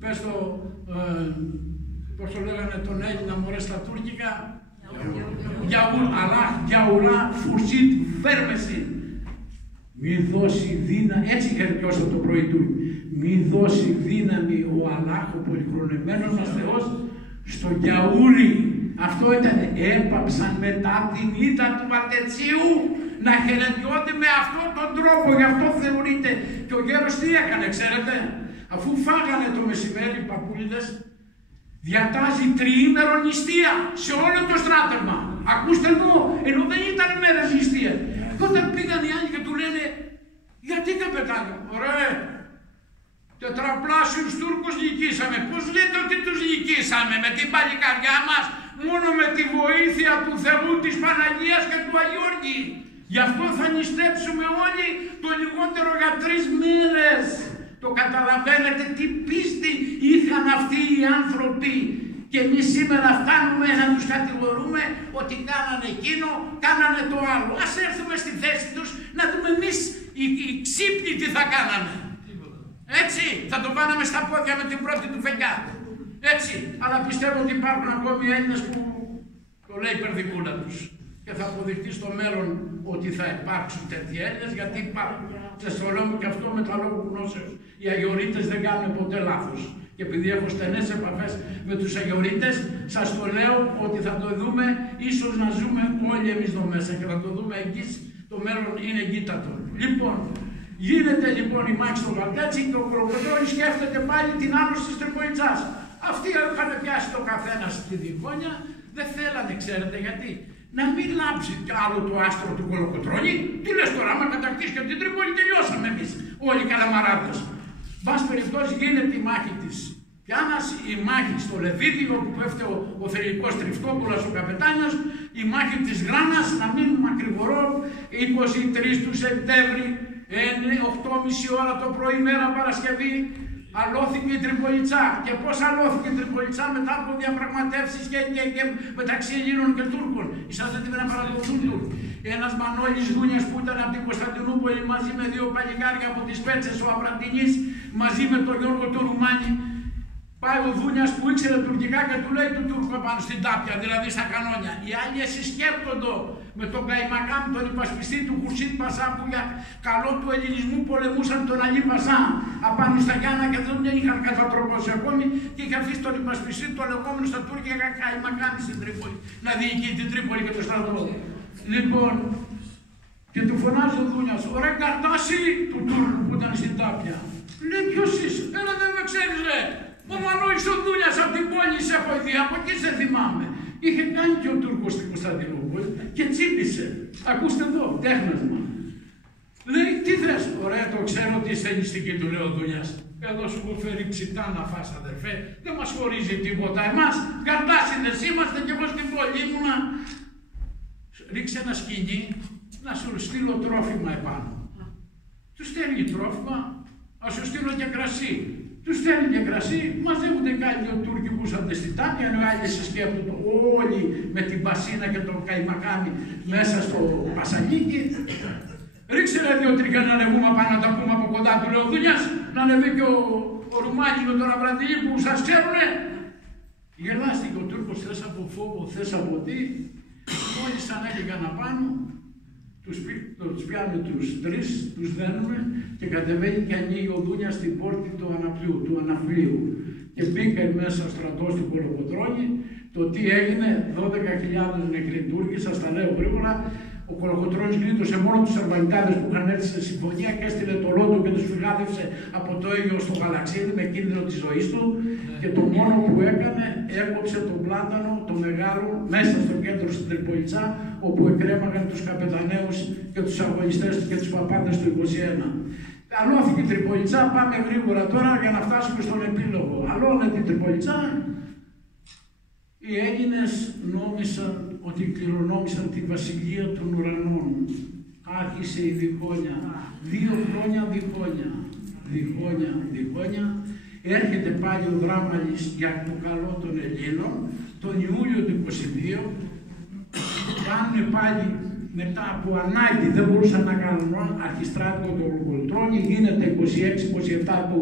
πες το, πώς το λέγανε τον Έλληνα μωρέ στα τουρκικά. Αλάχ, γιαουρά, φουρσίτ, φέρμεση. Μη δώσει δύναμη, έτσι χαρικιώσα το πρωί του. Μη δώσει δύναμη ο Αλάχ, ο πολυχρονεμένος μας Θεός, στο γιαούρι. Αυτό ήταν. Έπαψαν μετά την ήττα του Βαλτετσίου να χαιρετιώνται με αυτόν τον τρόπο. Γι' αυτό θεωρείται. Και ο γέρος τι έκανε, ξέρετε? Αφού φάγανε το μεσημέρι οι παππούλιδες, διατάζει τριήμερο νηστεία σε όλο το στράτευμα. Ακούστε εδώ, ενώ δεν ήταν μέρες νηστεία. Και όταν πήγαν οι άλλοι και του λένε, γιατί καπετάνιο? Ωραία, τετραπλάσιους Τούρκους νικήσαμε. Πώς λέτε ότι τους νικήσαμε? Με την παλικαριά μας, μόνο με τη βοήθεια του Θεού, της Παναγίας και του Αγιώργη. Γι' αυτό θα νηστέψουμε όλοι το λιγότερο για 3 μέρες. Το καταλαβαίνετε τι πίστη είχαν αυτοί οι άνθρωποι? Και εμείς σήμερα φτάνουμε να τους κατηγορούμε ότι κάνανε εκείνο, κάνανε το άλλο. Ας έρθουμε στη θέση τους να δούμε εμείς οι ξύπνοι τι θα κάναμε. Έτσι, θα το πάναμε στα πόδια με την πρώτη του φεγγιά. Έτσι, αλλά πιστεύω ότι υπάρχουν ακόμη Έλληνες που το λέει η περδικούλα τους. Και θα αποδειχτεί στο μέλλον ότι θα υπάρξουν τέτοιοι Έλληνες, γιατί υπάρχουν. Σας το λέω και αυτό με τα λόγου γνώσεως. Οι Αγιορείτες δεν κάνουν ποτέ λάθος. Και επειδή έχω στενές επαφές με τους Αγιορείτες, σας το λέω ότι θα το δούμε, ίσως να ζούμε όλοι εμείς εδώ μέσα και θα το δούμε εκεί. Το μέλλον είναι γύτατο. Λοιπόν, γίνεται λοιπόν η μάχη στο Βαλτέτσι και ο Κολοκοτρώνης σκέφτεται πάλι την άλωση της Τριπολιτσάς. Αυτοί είχαν πιάσει το καθένα στη διχόνια, δεν θέλανε, ξέρετε γιατί? Να μην λάμψει κι άλλο το άστρο του Κολοκοτρώνη. Τι λες τώρα, άμα κατακτήσει και την Τρίπολη, τελειώσαμε εμείς όλοι οι καλαμαράδες. Μπας περιπτώσει γίνεται η μάχη της Πιάνας, η μάχη στο Λεβίδιο που πέφτει ο θελικός Τριφτόπουλας, ο καπετάνιος, η μάχη της Γράνας, να μην μακρηγορώ, 23 του Σεπτέμβρη, 8.30 ώρα το πρωί μέρα Παρασκευή, αλώθηκε η Τριπολιτσά. Και πώς αλώθηκε η Τριπολιτσά? Μετά από διαπραγματεύσεις και μεταξύ Ελλήνων και Τούρκων. Ίσως δεν την παραδοθούν Τούρκοι. Ένας Μανώλης Δούνιας που ήταν από την Κωνσταντινούπολη μαζί με 2 παλικάρια από τις Πέτσες, ο Αβραντινής, μαζί με τον Γιώργο τον Ρουμάνη. Πάει ο Δούνιας που ήξερε τουρκικά και του λέει του Τούρκου πάνω στην τάπια, δηλαδή στα κανόνια. Οι άλλοι εσυσκέπτοντο με τον Καϊμακάμ, τον υπασπιστή του Χουρσίτ Πασά, που για καλό του ελληνισμού πολεμούσαν τον Αλή Πασά απάνω στα Γιάννα και δεν είχαν κατατροπώσει ακόμη και είχε αφήσει τον υπασπιστή, τον λεγόμενο στα Τούρκια Καϊμακάμ στην Τρίπολη, να διοικεί την Τρίπολη και το στρατό. Λοιπόν, και του φωνάζει ο Δούνιας, ωραία καρτάσι του Τούρκου που ήταν στην τάπια. Λέει, ποιος είσαι? Έλα, δεν με ξέρεις, ρε. Ο Μανώλης ο Δούνιας από την πόλη σε έχω δει, από εκεί σε θυμάμαι. Είχε κάνει και ο Τούρκος στην Κωνσταντινούπολη και τσίπησε. Ακούστε εδώ, τέχνασμα. Λέει, τι θες? Ωραία, το ξέρω τι είσαι νηστική, του λέει ο Δούνιας. Εδώ σου έχω φέρει ψητά να φας, αδερφέ. Δεν μας χωρίζει τίποτα εμάς. Καρτάσινες είμαστε και εγώ στην πόλη ήμουνα. Ρίξε ένα σκηνή να σου στείλω τρόφιμα επάνω. Του στέλνει τρόφιμα, να σου στείλω και κρασί. Του στέλνει και κρασί, μαζεύονται κάτι ο Τούρκοι που ήσανται στην τάπια, ενώ άλλοι συσκέπτονται όλοι με την Πασίνα και τον Καϊμακάμι μέσα στο Πασαλίκι. Ρίξε ρε 2-3 να ανεβούμε πάνω να τα πούμε από κοντά, του λέει ο Δούνιας, να ανεβεί και ο Ρουμάνης με τον Αβραντινή που σας ξέρουνε. Γελάστηκε ο Τούρκος, θες από φόβο, θες από τι. Μόλις ανέβηκαν απάνω, τους πιάνουμε τους τρεις, τους δένουμε και κατεβαίνει και ανοίγει ο Δούνια στην πόρτη του αναφλίου. Και μπήκα μέσα ο στρατός του Κολοκοτρώνη. Το τι έγινε, 12.000 νεκριτούργοι, σας τα λέω γρήγορα. Ο Κολοκοτρώνης γλίτωσε μόνο τους Αρβανιτάδες που είχαν έρθει σε συμφωνία και έστειλε το Λόντο και τους φυγάδευσε από το Αίγιο στο Γαλαξίδι με κίνδυνο της ζωής του. Και το μόνο που έκανε, έκοψε τον πλάτανο, το μεγάλο, μέσα στο κέντρο στην Τριπολιτσά, όπου εκρέμαγαν τους καπεταναίους και τους αγωνιστές και τους παπάδες του 21. Αλώθηκε η Τριπολιτσά, πάμε γρήγορα τώρα για να φτάσουμε στον επίλογο. Αλώθηκε την Τριπολιτσά. Οι Έλληνες νόμισαν ότι κληρονόμησαν τη βασιλεία των ουρανών. Άρχισε η διχόνια. 2 χρόνια διχόνια. Έρχεται πάλι ο Δράμαλης για το καλό των Ελλήνων, τον Ιούλιο του 22. Κάνουν πάλι μετά από ανάγκη, δεν μπορούσαν να κάνουν αρχιστράτηγο του Κολοκοτρώνη, γίνεται 26-27 του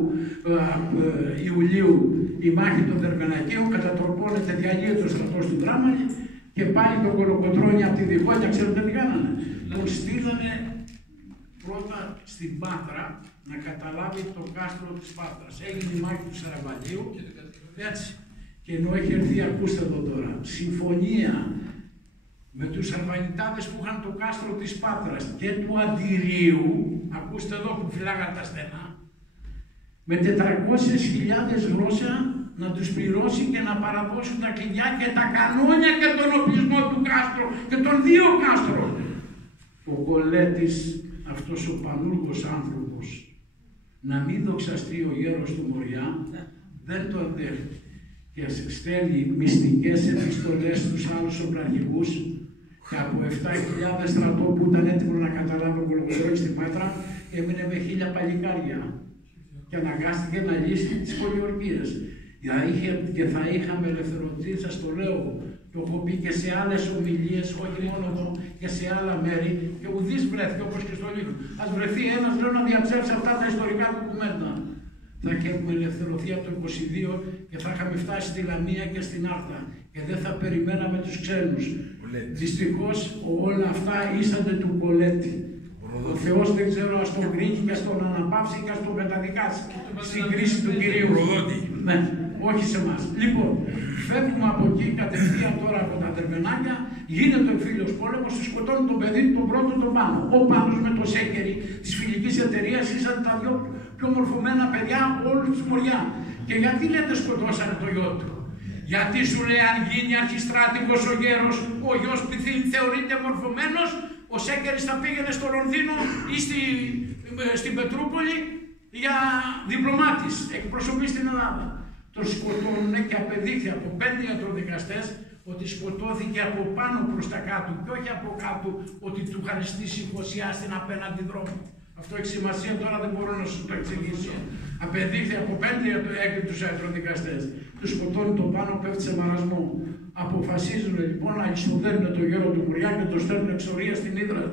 Ιουλίου η μάχη των Δερμενακίων, κατατροπώνεται, διαλύεται ο στρατός του Δράμαλη και πάλι τον Κολοκοτρώνη από τη Διχόνια, ξέρετε τι κάνανε. Τον στείλανε πρώτα στην Πάτρα να καταλάβει το κάστρο της Πάτρας. Έγινε η μάχη του Σαραβαλίου, έτσι. Και ενώ έχει έρθει, ακούστε εδώ τώρα, συμφωνία με τους Αρβανιτάδες που είχαν το κάστρο της Πάτρας και του Αντιρίου, ακούστε εδώ που φυλάγαν τα στενά, με 400.000 γρόσια να τους πληρώσει και να παραδώσουν τα κλειδιά και τα κανόνια και τον οπλισμό του κάστρου και των 2 κάστρων. Ο Κολέτης, αυτός ο πανούργος άνθρωπος, να μην δοξαστεί ο γέρος του Μοριά, δεν το αντέχει. Και στέλνει μυστικές επιστολές στους άλλους οπλαρχηγούς και από 7.000 στρατό που ήταν έτοιμο να καταλάβει ο Κολοκοτρώνης στην Πάτρα, έμεινε με 1.000 παλικάρια και αναγκάστηκε να λύσει τις πολιορκίες. Και θα είχαμε ελευθερωθεί, σας το λέω, το έχω πει και σε άλλες ομιλίες, όχι μόνο εδώ, και σε άλλα μέρη, και ουδής βρέθηκε όπως και στο Λύκο. Ας βρεθεί ένας, λέω, να διαψεύσει αυτά τα ιστορικά ντοκουμέντα. Θα έχουμε ελευθερωθεί από το 22 και θα είχαμε φτάσει στη Λαμία και στην Άρτα και δεν θα περιμέναμε τους ξένους. Δυστυχώς όλα αυτά ήσαντε του Κολέτη. Ο Θεός δεν ξέρω, ας τον κρίνει και ας τον αναπαύσει και ας τον καταδικάσει στην κρίση του Κυρίου. Ναι, όχι σε εμάς. Λοιπόν, φεύγουμε από εκεί κατευθείαν τώρα από τα Δερμενάκια, γίνεται ο εμφύλιος πόλεμος, του σκοτώνουν τον παιδί του τον πρώτο τον Πάνο. Ο Πάνος με το Σέκερι της φιλικής εταιρείας ήσαν τα 2 πιο μορφωμένα παιδιά όλου του Μοριά. Και γιατί λέτε σκοτώσανε το γιο του? Γιατί σου λέει αν γίνει αρχιστράτηγος ο γέρος, ο γιος θεωρείται μορφωμένος, ο Σέκερης θα πήγαινε στο Λονδίνο ή στην Πετρούπολη για διπλωμάτης, εκπροσωπεί στην Ελλάδα. Τον σκοτώνουν και απεδείχθη από 5 ιατροδικαστές ότι σκοτώθηκε από πάνω προς τα κάτω και όχι από κάτω ότι του είχαν στήσει φωσιά στην απέναντι δρόμο. Αυτό έχει σημασία, τώρα δεν μπορώ να σου το εξηγήσω. Απεδείχθη από 5 έγκριτους ιατροδικαστές. Του σκοτώνει τον Πάνο, πέφτει σε μαρασμό. Αποφασίζουν λοιπόν να εισοδέρουν τον γέρο του Μουριά και τον στέλνουν εξορία στην Ύδρα,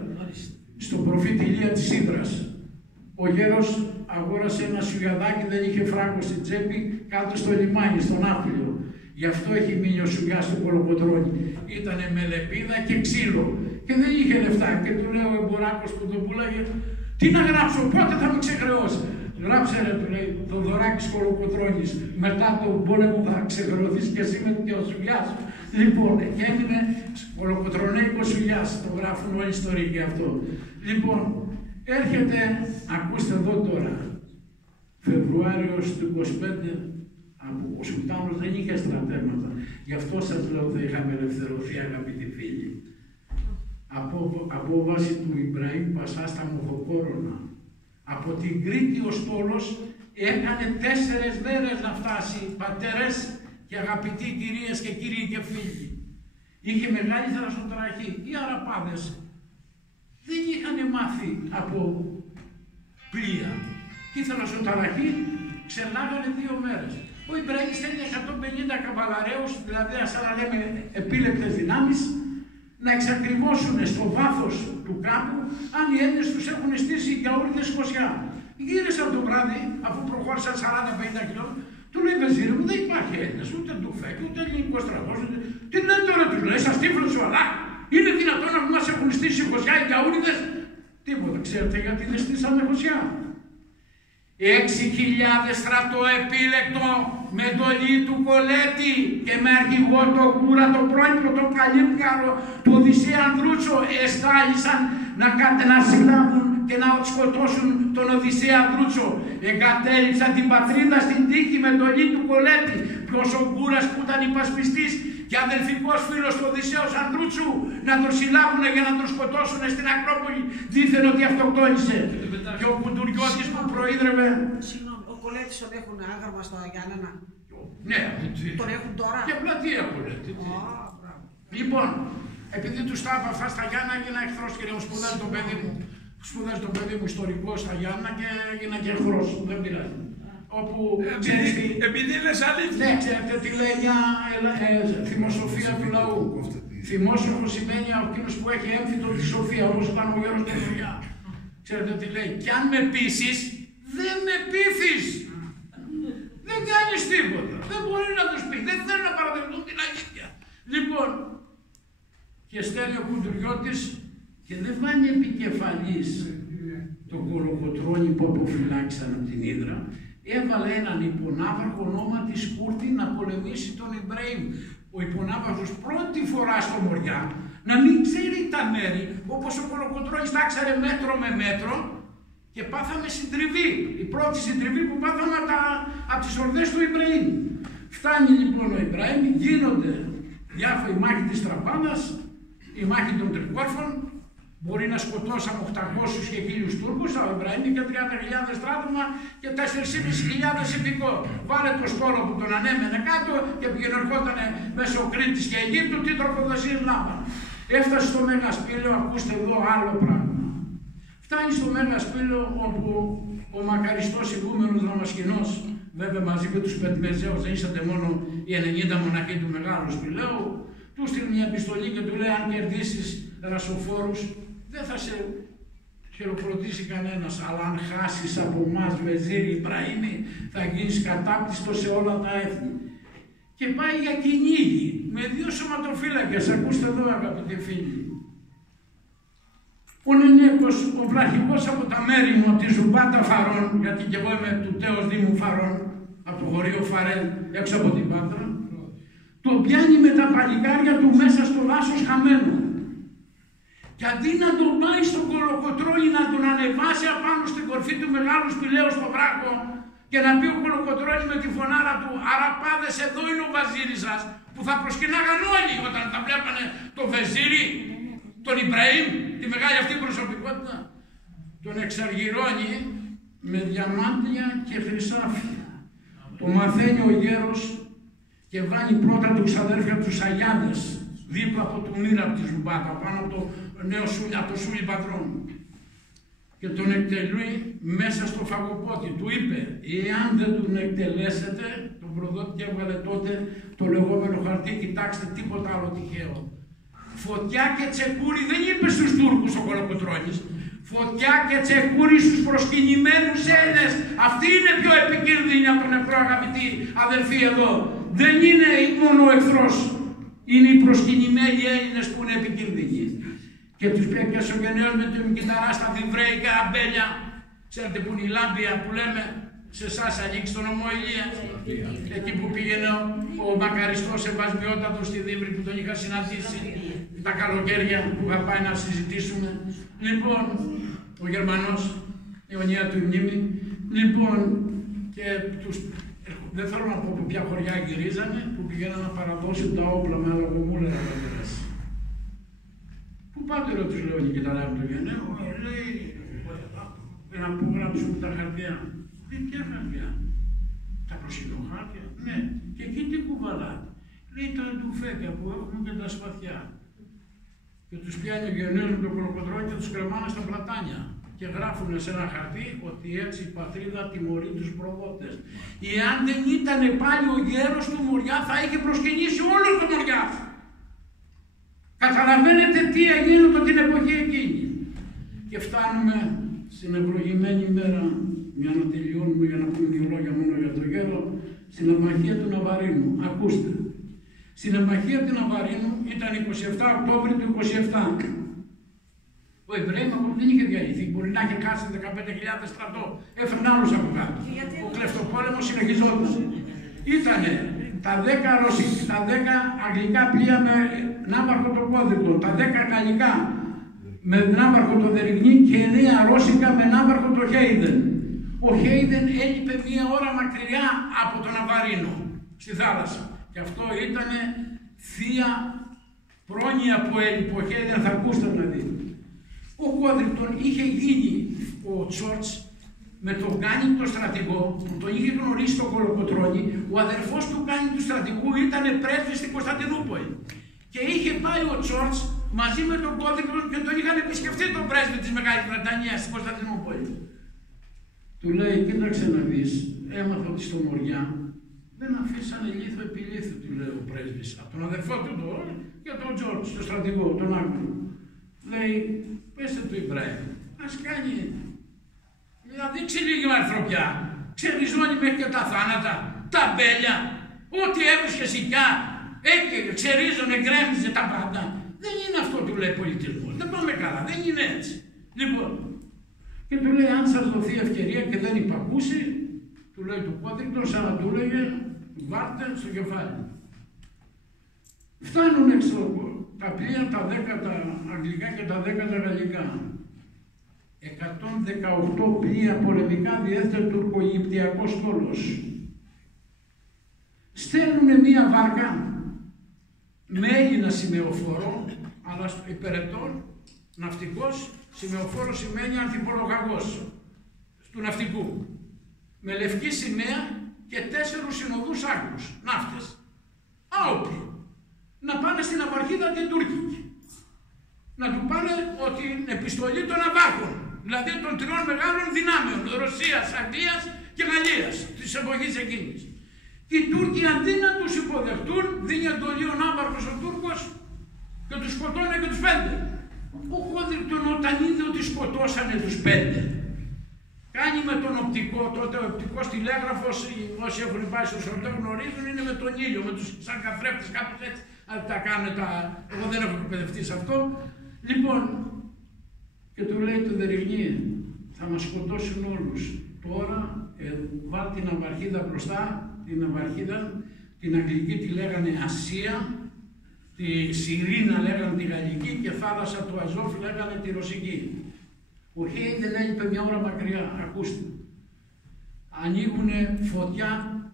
στον προφήτη Ηλία της Ύδρας. Ο γέρος αγόρασε ένα σουγιαδάκι, δεν είχε φράγκο στην τσέπη, κάτω στο λιμάνι, στον Άφλιο. Γι' αυτό έχει μείνει ο σουγιάς του Κολοκοτρώνη. Ήτανε με λεπίδα και ξύλο. Και δεν είχε λεφτά. Και του λέει ο εμποράκος που τον πουλάγε, τι να γράψω, πότε θα με ξεχρεώσει? Γράψε ρε, του λέει, Θοδωράκης Κολοκοτρώνης. Μετά τον πόλεμο θα ξεχρεωθείς και εσύ με ο σουγιάς. Λοιπόν, και έμεινε Κολοκοτρωνέικο σουγιάς. Το γράφουν όλοι ιστορικοί αυτό. Λοιπόν, έρχεται, ακούστε εδώ τώρα, Φεβρουάριος του 25, ο Σουλτάνος δεν είχε στρατεύματα. Γι' αυτό σας λέω θα είχαμε ελευθερωθεί, αγαπητοί φίλοι. Απόβαση του Ιμπραήμ Πασά στα Μοχοκόρονα. Από την Κρήτη ο στόλος έκανε 4 μέρες να φτάσει, πατέρες και αγαπητοί κυρίες και κύριοι και φίλοι. Είχε μεγάλη θαλασσοταραχή. Οι Αραπάδες δεν είχαν μάθει από πλοία. Και η θαλασσοταραχή ξελάγανε 2 μέρες. Ο Ιμπραήμ στέλνει 150 καβαλαραίους, δηλαδή σαν να λέμε επίλεπτες δυνάμεις, να εξακριβώσουν στο βάθος του κάπου αν οι Έλληνες τους έχουν στήσει γιαούριδες σκοσιά. Γύρισαν το βράδυ, αφού προχώρησαν 40-50 χιλιόμετρα, του λέει Βεζίρι μου, δεν υπάρχει Έλληνες, ούτε ντουφέκ, ούτε ελληνικό στρατός. Τι λένε τώρα, του λέει, σας τύφλωσε ο Αλάκ, είναι δυνατόν να μην μας έχουν στήσει σκοσιά οι γιαούριδες? Τίποτα. Ξέρετε γιατί δεν στήσαμε Χωσιά? 6.000 στρατό επίλεκτο με εντολή του Κολέτη και με αρχηγό το Κούρα, το πρώην πρωτοκαλύπτικαρο του Οδυσσέα Ανδρούτσο, εστάλησαν να συλλάβουν και να σκοτώσουν τον Οδυσσέα Ανδρούτσο. Εγκατέλειψαν την πατρίδα στην τύχη με εντολή του Κολέτη. Ποιος ο Κούρας που ήταν υπασπιστής και αδελφικός φίλος του Οδυσσέως Ανδρούτσου να τον συλλάβουν για να τον σκοτώσουν στην Ακρόπολη, δήθεν ότι αυτοκτόνησε. Και ο Κουντουριώτης που προείδρευε. Συγγνώμη, ο Κολέτης τον έχουν άγαρμα στα Γιάννενα? Ναι. Τον έχουν τώρα? Και πλατεία Κολέτη. Λοιπόν, επειδή του τα είπα αυτά στα Γιάννα, έγινα εχθρός και μου σπουδάζει το παιδί μου. Σπουδάζει το παιδί μου ιστορικό στα Γιάννα και έγινα και εχθρός. Δεν πειράζει. Όπου επειδή λες αλήθεια. Ναι, ξέρετε τι λέει μια θυμοσοφία του λαού. Θυμόσοφο σημαίνει αυτός που έχει έμφυτο τη σοφία, όπως ήταν ο γέρος του Μωριά. Ξέρετε τι λέει? Κι αν με πείσεις, δεν με πείθεις. Δεν κάνεις τίποτα. Δεν μπορεί να τους πει. Δεν θέλουν να παραδεχτούν την αλήθεια. Λοιπόν, και στέλνει ο Κουντουριώτης και δεν βάλει επικεφαλής τον Κολοκοτρώνη που αποφυλάξαν από την Ύδρα. Έβαλε έναν υπονάβαρχο ονόματι Σκούρτη να πολεμήσει τον Ιμπραήμ. Ο υπονάβαρχος πρώτη φορά στο Μοριά να μην ξέρει τα μέρη, όπως ο Κολοκοτρώνης τα ξέρε μέτρο με μέτρο και πάθαμε συντριβή. Η πρώτη συντριβή που πάθαμε από τις ορδές του Ιμπραήμ. Φτάνει λοιπόν ο Ιμπραήμ, γίνονται διάφοροι μάχη της Τραπάδας, η μάχη των Τρικόρφων. Μπορεί να σκοτώσαμε 800 και 1.000 Τούρκους, ο Ιμπραήμ και 30.000 στράτευμα και 4.500 υπηκό. Βάλε το στόλο που τον ανέμενε κάτω και πηγαινορχότανε μέσω Κρήτης και Αιγύπτου, τι τροφοδοσίες λάβανε. Έφτασε στο Μέγα Σπήλαιο, ακούστε εδώ άλλο πράγμα. Φτάνει στο Μέγα Σπήλαιο όπου ο μακαριστός ηγούμενος Δαμασκηνός, βέβαια μαζί με τους Πετμεζέους, δεν είσατε μόνο οι 90 μοναχοί του Μεγάλου Σπηλαίου, του στείλει μια επιστολή και του λέει: αν κερδίσεις ρασοφόρους, δεν θα σε χειροκροτήσει κανένας, αλλά αν χάσεις από εμάς Βεζίρι Ιμπραήμι, θα γίνεις κατάπτυστος σε όλα τα έθνη. Και πάει για κυνήγι με 2 σωματοφύλακες. Ακούστε εδώ, αγαπητοί φίλοι. Ο Νενέκος, ο βραχικός από τα μέρη μου, τη Ζουμπάτα Φαρών, γιατί και εγώ είμαι του τέος Δήμου Φαρών, από το χωρίο Φαρέν, έξω από την Πάτρα, το πιάνει με τα παλικάρια του μέσα στο δάσος χαμένο. Και αντί να τον πάει στον Κολοκοτρώνη να τον ανεβάσει απάνω στην κορφή του Μεγάλου Σπηλαίου στο βράχο και να πει ο Κολοκοτρώνης με τη φωνάρα του: Αραπάδες, εδώ είναι ο Βαζίρης σας, που θα προσκυνάγαν όλοι όταν τα βλέπανε το Βεζίρι, τον Ιμπραήμ, τη μεγάλη αυτή προσωπικότητα. Τον εξαργυρώνει με διαμάντια και χρυσάφια. Το μαθαίνει ο γέρος και βάλει πρώτα τους αδέρφια τους Αγιάδες δίπλα από το μοίρα από τη Ζουμπάτα, πάνω από το νέο σούλι, από το σούλι πατρών. Και τον εκτελεί μέσα στο φαγοπότη. Του είπε: εάν δεν τον εκτελέσετε, τον προδότη και έβγαλε τότε το λεγόμενο χαρτί, κοιτάξτε, τίποτα άλλο τυχαίο. Φωτιά και τσεκούρι δεν είπε στους Τούρκους ο Κολοκοτρώνης. Φωτιά και τσεκούρι στους προσκυνημένους Έλληνες. Αυτή είναι πιο επικίνδυνη από τον εχθρό, αγαπητοί αδελφοί εδώ. Δεν είναι μόνο ο εχθρός. Είναι οι προσκυνημένοι Έλληνες που είναι επικίνδυνοι. Και τους πιέκες ο γενναίος με την κυταρά στα διβραίικα αμπέλια. Ξέρετε που είναι η Λάμπια που λέμε σε εσάς ανοίξει τον νομό Ηλία. Εκεί που πήγαινε ο μακαριστός Σεβασμιότατος στη Δίβρη που τον είχα συναντήσει τα καλοκαίρια που είχα πάει να συζητήσουμε. Λοιπόν, ο Γερμανός, η αιωνία του μνήμη. Λοιπόν, και τους, δεν θέλω να πω από ποια χωριά γυρίζανε, που πηγαίναν να παραδώσουν τα όπλα με αλογομούλερα να περάσει. Πού πάτε, ρε, τους λέω, και τα λάβει το γενναίο, λέει, να απογράψουν τα χαρτιά. Λέει, ποια χαρτιά? Τα προσινοχάρτια? Ναι. Και εκεί τι κουβαλάτε? Λέει, τα ντουφέκια που έχουμε και τα σπαθιά. Και τους πιάνει ο γενναίος με το Κολοκοτρώνη και τους κρεμάνε στα πλατάνια. Και γράφουν σε ένα χαρτί ότι έτσι η πατρίδα τιμωρεί τους προδότες. Εάν δεν ήταν πάλι ο γέρος του Μοριά, θα είχε προσκυνήσει όλο το Μοριά. Καταλαβαίνετε τι έγινε την εποχή εκείνη. Και φτάνουμε στην ευλογημένη μέρα, για να τελειώνουμε, για να πούμε 2 λόγια μόνο για το γέρο, στην Αυμαχία του Ναβαρίνου. Ακούστε. Στην Αυμαχία του Ναβαρίνου ήταν 27 Οκτώβρη του 27. Ο Ιμπραήμ δεν είχε διαλυθεί. Μπορεί να είχε χάσει 15.000 στρατό. Έφερνε άλλους από κάτω. Ο κλεφτοπόλεμος συνεχιζόταν. Ήτανε τα 10 αγγλικά πλοία με ναύαρχο το Κώδικο, τα 10 γαλλικά με ναύαρχο το Δεριγνή και 9 ρώσικα με ναύαρχο το Χέιδεν. Ο Χέιδεν έλειπε μία ώρα μακριά από τον Ναβαρίνο στη θάλασσα. Και αυτό ήταν θεία πρόνοια που έλειπε ο Χέιδεν, θα ακούσετε να δείτε. Ο Κώδρικτον είχε γίνει ο Τσόρτς με τον Γκάνι τον στρατηγό, που τον είχε γνωρίσει στο Κολοκοτρώνη. Ο αδερφός του Γκάνι του στρατηγού ήταν πρέσβης στην Κωνσταντινούπολη. Και είχε πάει ο Τσόρτς μαζί με τον Κώδρικτον και τον είχαν επισκεφτεί τον πρέσβη της Μεγάλης Βρετανίας στην Κωνσταντινούπολη. Του λέει, κοίταξε να δεις, έμαθα ότι στο Μοριά δεν αφήσανε λίθο επί λίθου, του λέει ο πρέσβης, από τον αδερφό του και τον Τζόρτζ, τον στρατηγό, τον Άγγλο. Λέει, πέστε του Ιμπραήμ, ας κάνει, δηλαδή ξυλίγει ανθρωπιά, ξεριζώνει μέχρι και τα θάνατα, τα μπέλια, ό,τι έβρισκε σικιά, ξερίζωνε, γκρέμιζε τα πάντα. Δεν είναι αυτό, του λέει, πολιτισμός, δεν πάμε καλά, δεν είναι έτσι. Λοιπόν, και του λέει, αν σας δοθεί ευκαιρία και δεν υπακούσει, του λέει του Κώδρικτον, σαν να του λέγε, βάρτε στο κεφάλι. Φτάνουν έξω τα πλοία, τα 10 τα αγγλικά και τα 10 τα γαλλικά. 118 πλοία πολεμικά διέθετε τουρκο-αιγυπτιακός στόλος. Στέλνουν μία βάρκα με Έλληνα σημεοφόρο, αλλά υπερετών, ναυτικός. Σημεοφόρο σημαίνει ανθιπολογαγός του ναυτικού. Με λευκή σημαία και 4 συνοδούς Άγγλους, ναύτες. Άοπλοι. Να πάνε στην απαρχίδα την τουρκική. Να του πάνε ότι είναι επιστολή των ναυάρχων. Δηλαδή των 3 μεγάλων δυνάμεων. Ρωσίας, Αγγλίας και Γαλλίας. Της εποχής εκείνης. Οι Τούρκοι αντί να τους υποδεχτούν, δίνει εντολή ο ναύαρχος ο Τούρκος και τους σκοτώνει και τους 5. Ο Κώδρικτον όταν είδε ότι σκοτώσανε τους 5, κάνει με τον οπτικό, τότε ο οπτικός τηλέγραφος, όσοι έχουν πάει στο Σωτό γνωρίζουν, είναι με τον ήλιο, με τους σαν καθρέφτες, κάπως έτσι, τα κάνουν τα... Εγώ δεν έχω εκπαιδευτεί σε αυτό. Λοιπόν, και του λέει του Δεριγνή, θα μας σκοτώσουν όλους. Τώρα βάλει την ναυαρχίδα μπροστά, την ναυαρχίδα, την αγγλική τη λέγανε Ασία, τη Σιρήνα λέγανε τη γαλλική και θάλασσα του Αζόφ λέγανε τη ρωσική. Ο Χέιδεν έλειπε μια ώρα μακριά, ακούστε. Ανοίγουνε φωτιά,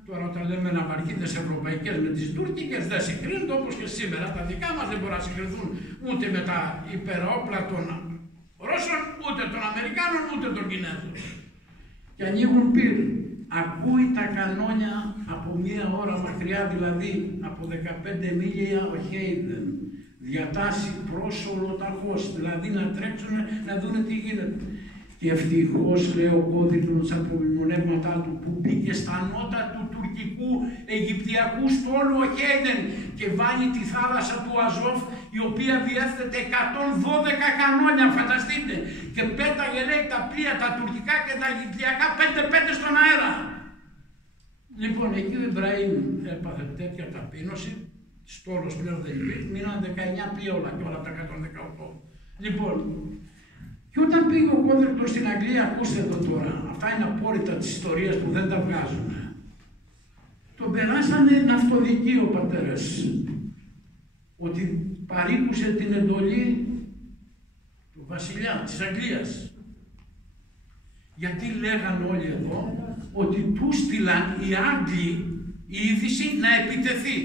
τώρα τα λέμε ναυαρχίδες ευρωπαϊκές με τις τουρκικές, δεν συγκρίνονται όπως και σήμερα. Τα δικά μας δεν μπορούν να συγκριθούν ούτε με τα υπερόπλα των Ρώσων, ούτε των Αμερικάνων, ούτε των Κινέζων. Και ανοίγουν πυρ. Ακούει τα κανόνια από μία ώρα μακριά, δηλαδή από 15 μίλια ο Χέιδεν. Διατάσσει προς ολοταχώς, δηλαδή να τρέξουν να δούνε τι γίνεται. Και ευτυχώς, λέει ο Κώδρικτον από τα μνημονεύματά του, που μπήκε στα νότα του τουρκικού αιγυπτιακού στόλου ο Χέιδεν και βάλει τη θάλασσα του Αζόφ, η οποία διέθετε 112 κανόνια, φανταστείτε. Και πέταγε, λέει, τα πλοία, τα τουρκικά και τα αιγυπτιακά 5-5 στον αέρα. Λοιπόν, εκεί ο Ιμπραήμ έπαθε τέτοια ταπείνωση. Στόλος πλέον δεν υπήρχε, μείναν 19 πλοία όλα και όλα τα 118. Λοιπόν, και όταν πήγε ο Κώδρικτος στην Αγγλία, ακούστε εδώ τώρα, αυτά είναι απόρριτα της ιστορίας που δεν τα βγάζουν. Τον περάσανε ναυτοδικοί ο πατέρας, ότι παρήκουσε την εντολή του βασιλιά της Αγγλίας. Γιατί λέγαν όλοι εδώ ότι του στείλαν οι Άγγλοι η είδηση να επιτεθεί.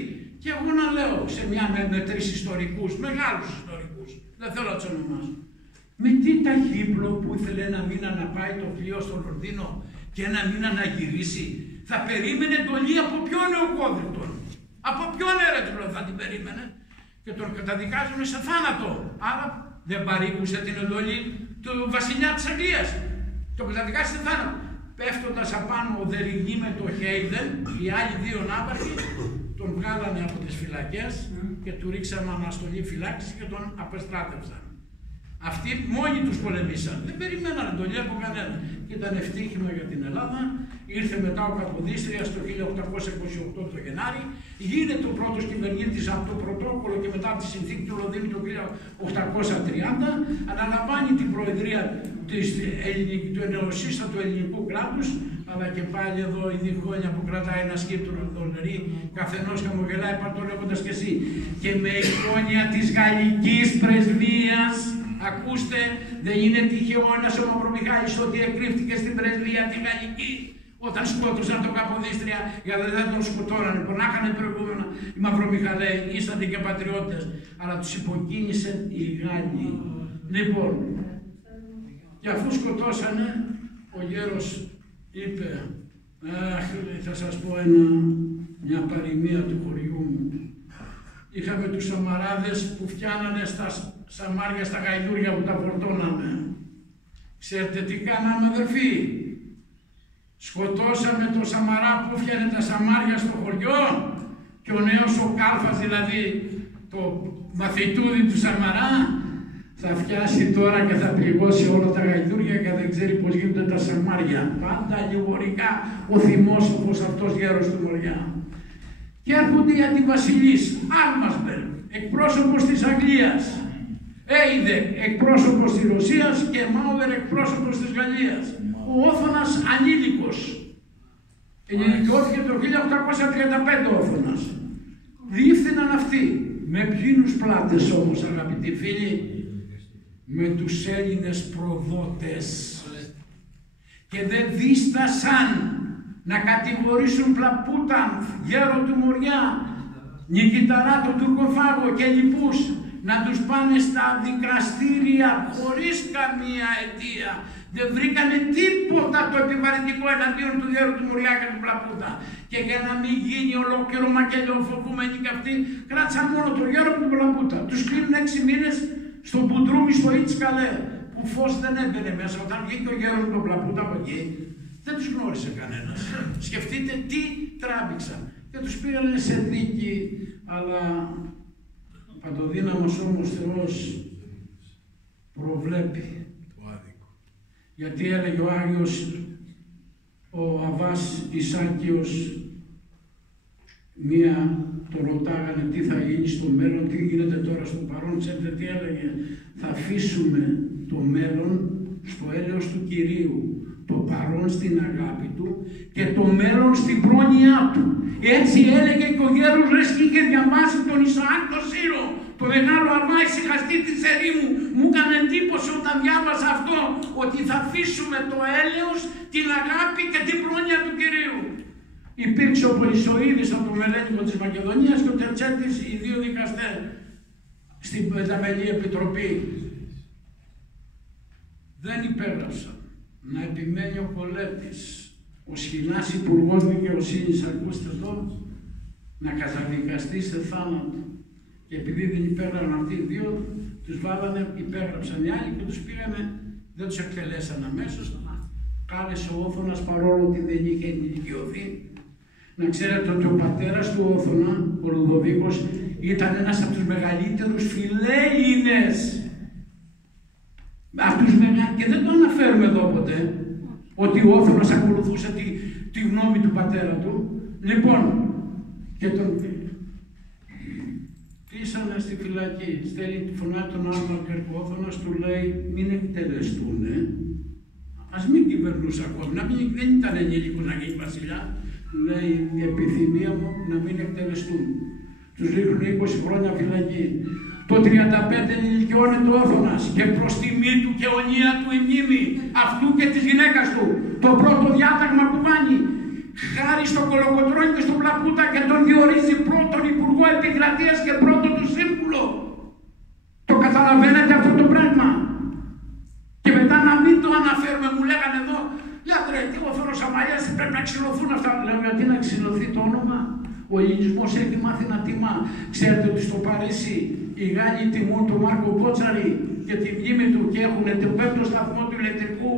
Και εγώ να λέω σε μια με 3 ιστορικούς, μεγάλους ιστορικούς, δεν θέλω να τους ονομάσω. Με τι ταχύπλο που ήθελε ένα μήνα να πάει το πλοίο στο Λονδίνο και ένα μήνα να γυρίσει, θα περίμενε εντολή από ποιον ο Κώδρικτον. Από ποιον έρετρο θα την περίμενε. Και τον καταδικάζουν σε θάνατο. Άρα δεν παρήκουσε την εντολή του βασιλιά της Αγγλίας. Τον καταδικάζει σε θάνατο. Πέφτοντας απάνω ο Δεριγνή με το Χέιδεν, οι άλλοι 2 ναύαρχοι, τον βγάλανε από τις φυλακές και του ρίξαμε αναστολή φυλάκιση και τον απεστράτευσαν. Αυτοί μόνοι τους πολεμήσαν. Δεν περιμένανε τον από κανένα. Και ήταν ευτύχημα για την Ελλάδα. Ήρθε μετά ο Καποδίστριας το 1828 το Γενάρη. Γίνεται ο πρώτος κυβερνήτης από το πρωτόκολλο και μετά από τη συνθήκη του Λονδίνου το 1830. Αναλαμβάνει την προεδρία του νεοσύστατου ελληνικού κράτους. Αλλά και πάλι εδώ η διχόνια που κρατάει ένα σκύπτρο δολερή, καθενός χαμογελάει πάρ' λέγοντας και εσύ. Και με εικόνια της γαλλικής πρεσβείας. Ακούστε, δεν είναι τυχαίο ένας ο Μαυρομιχάλης ότι εκρύφτηκε στην πρεσβεία τη γαλλική όταν σκότωσαν τον Καποδίστρια, γιατί δεν τον σκοτώνανε. Πονάχανε προηγούμενα οι Μαυρομιχαλαίοι, ήσανε και πατριώτες, αλλά τους υποκίνησαν οι Γάλλοι. Λοιπόν, και αφού σκοτώσανε, ο γέρος είπε, αχ, θα σας πω μια παροιμία του χωριού μου. Είχαμε τους Σαμαράδες που φτιάνανε στα σαμάρια, στα γαϊδούρια που τα φορτώναμε. Ξέρετε τι κάναμε, αδερφοί? Σκοτώσαμε το Σαμαρά που φτιάνε τα σαμάρια στο χωριό και ο νέος ο Κάλφας, δηλαδή το μαθητούδι του Σαμαρά, θα φτιάσει τώρα και θα πληγώσει όλα τα γαϊδούρια και δεν ξέρει πώς γίνονται τα σαμάρια. Πάντα λιγορικά ο θυμόσοφος αυτός γέρος του Μοριά. Και έρχονται οι αντιβασιλείς, Άρμασμπεργκ, εκπρόσωπος της Αγγλίας, Έιδε, εκπρόσωπος της Ρωσίας και Μάουερ, εκπρόσωπος της Γαλλίας. Ο Όθωνας ανήλικος. Ενηλικιώθηκε το 1835 ο Όθωνας. Διεύθυναν αυτοί. Με ποιους πλάτες όμως, αγαπητοί φίλοι? Με τους Έλληνες προδότες. Και δεν δίστασαν να κατηγορήσουν Πλαπούταν, γέρο του Μοριά, Νικηταρά, τον Τουρκοφάγο και λοιπούς, να τους πάνε στα δικαστήρια χωρίς καμία αιτία. Δεν βρήκανε τίποτα το επιβαρυντικό εναντίον του γέρου του Μοριά και του Πλαπούτα. Και για να μην γίνει ολόκληρο μακελιό φοβούμενοι και αυτοί, κράτησαν μόνο τον γέρο του Πλαπούτα. Τους κλείνουν 6 μήνες στο Μπουντρούμι, στο Ιτσκαλέ, που φως δεν έμπαινε μέσα. Όταν βγήκε ο γέρος του Πλαπούτα από εκεί, δεν τους γνώρισε κανένας. Σκεφτείτε τι τράβηξαν. Και τους πήγανε σε δίκη, αλλά παντοδύναμος όμως Θεός προβλέπει. Γιατί έλεγε ο Άγιος ο Αββάς Ισάκιος, το ρωτάγανε τι θα γίνει στο μέλλον, τι γίνεται τώρα στο παρόν, ξέρετε τι έλεγε? Θα αφήσουμε το μέλλον στο έλεος του Κυρίου, το παρόν στην αγάπη του και το μέλλον στην πρόνοιά του. Έτσι έλεγε και ο γέρος Ρεσκή και διαβάσει τον Ισαάκ τον Σύρο, το μεγάλο Αββά ησυχαστή της ερήμου. Μου έκανε εντύπωση όταν διάβασα αυτό, ότι θα αφήσουμε το έλεος, την αγάπη και την πρόνοια του Κυρίου. Υπήρξε ο Πολυσοίδης από το Μελένικο της Μακεδονίας και ο Τερτσέτης, οι δύο δικαστές στην Πενταμελή Επιτροπή. Δεν υπέγραψαν. Να επιμένει ο Κολέτης, ο Σχοινάς Υπουργός Δικαιοσύνης, ακούστε εδώ, να καταδικαστεί σε θάνατο. Και επειδή δεν υπέγραψαν αυτοί οι δύο, τους βάλανε, υπέγραψαν οι άλλοι και τους πήγανε, δεν τους εκτελέσαν αμέσως. Κάλεσε ο Όθωνας, παρόλο ότι δεν είχε ενηλικιωθεί. Να ξέρετε ότι ο πατέρας του Όθωνα, ο Λουδοβίκος, ήταν ένας από τους μεγαλύτερους φιλέλληνες. Και δεν το αναφέρουμε εδώ ποτέ, ότι ο Όθωνας ακολουθούσε τη γνώμη του πατέρα του. Λοιπόν, και τον κλείσανε στη φυλακή. Στέλνει τη φωνά τον Άρμασμπεργκ, ο Όθωνας του λέει μην εκτελεστούνε. Ας μην κυβερνούσε ακόμη, δεν ήταν ενήλικος να γίνει βασιλιά. Λέει η επιθυμία μου να μην εκτελεστούν. Τους ρίχνουν 20 χρόνια φυλακή. Το 35 ενηλικιώνεται ο Όθωνας και προς τιμή του και αιωνία του η μνήμη αυτού και της γυναίκας του. Το πρώτο διάταγμα που βάνει, χάρη στο Κολοκοτρώνη και στον Πλαπούτα, και τον διορίζει πρώτον Υπουργό Επικρατείας και πρώτον του σύμβουλο. Το καταλαβαίνετε αυτό το πράγμα? Και μετά να μην το αναφέρουμε, μου λέγανε εδώ, γιατρέ, τι ο Όθωνος Αμαλιάς πρέπει να ξυλωθούν αυτά. Λέω, γιατί να ξυλωθεί το όνομα? Ο ελληνισμός έχει μάθει να τιμά. Ξέρετε ότι στο Παρίσι οι Γάλλοι τιμούν τον Μάρκο Μπότσαρη και τη μνήμη του και έχουν τον 5ο σταθμό του ηλεκτρικού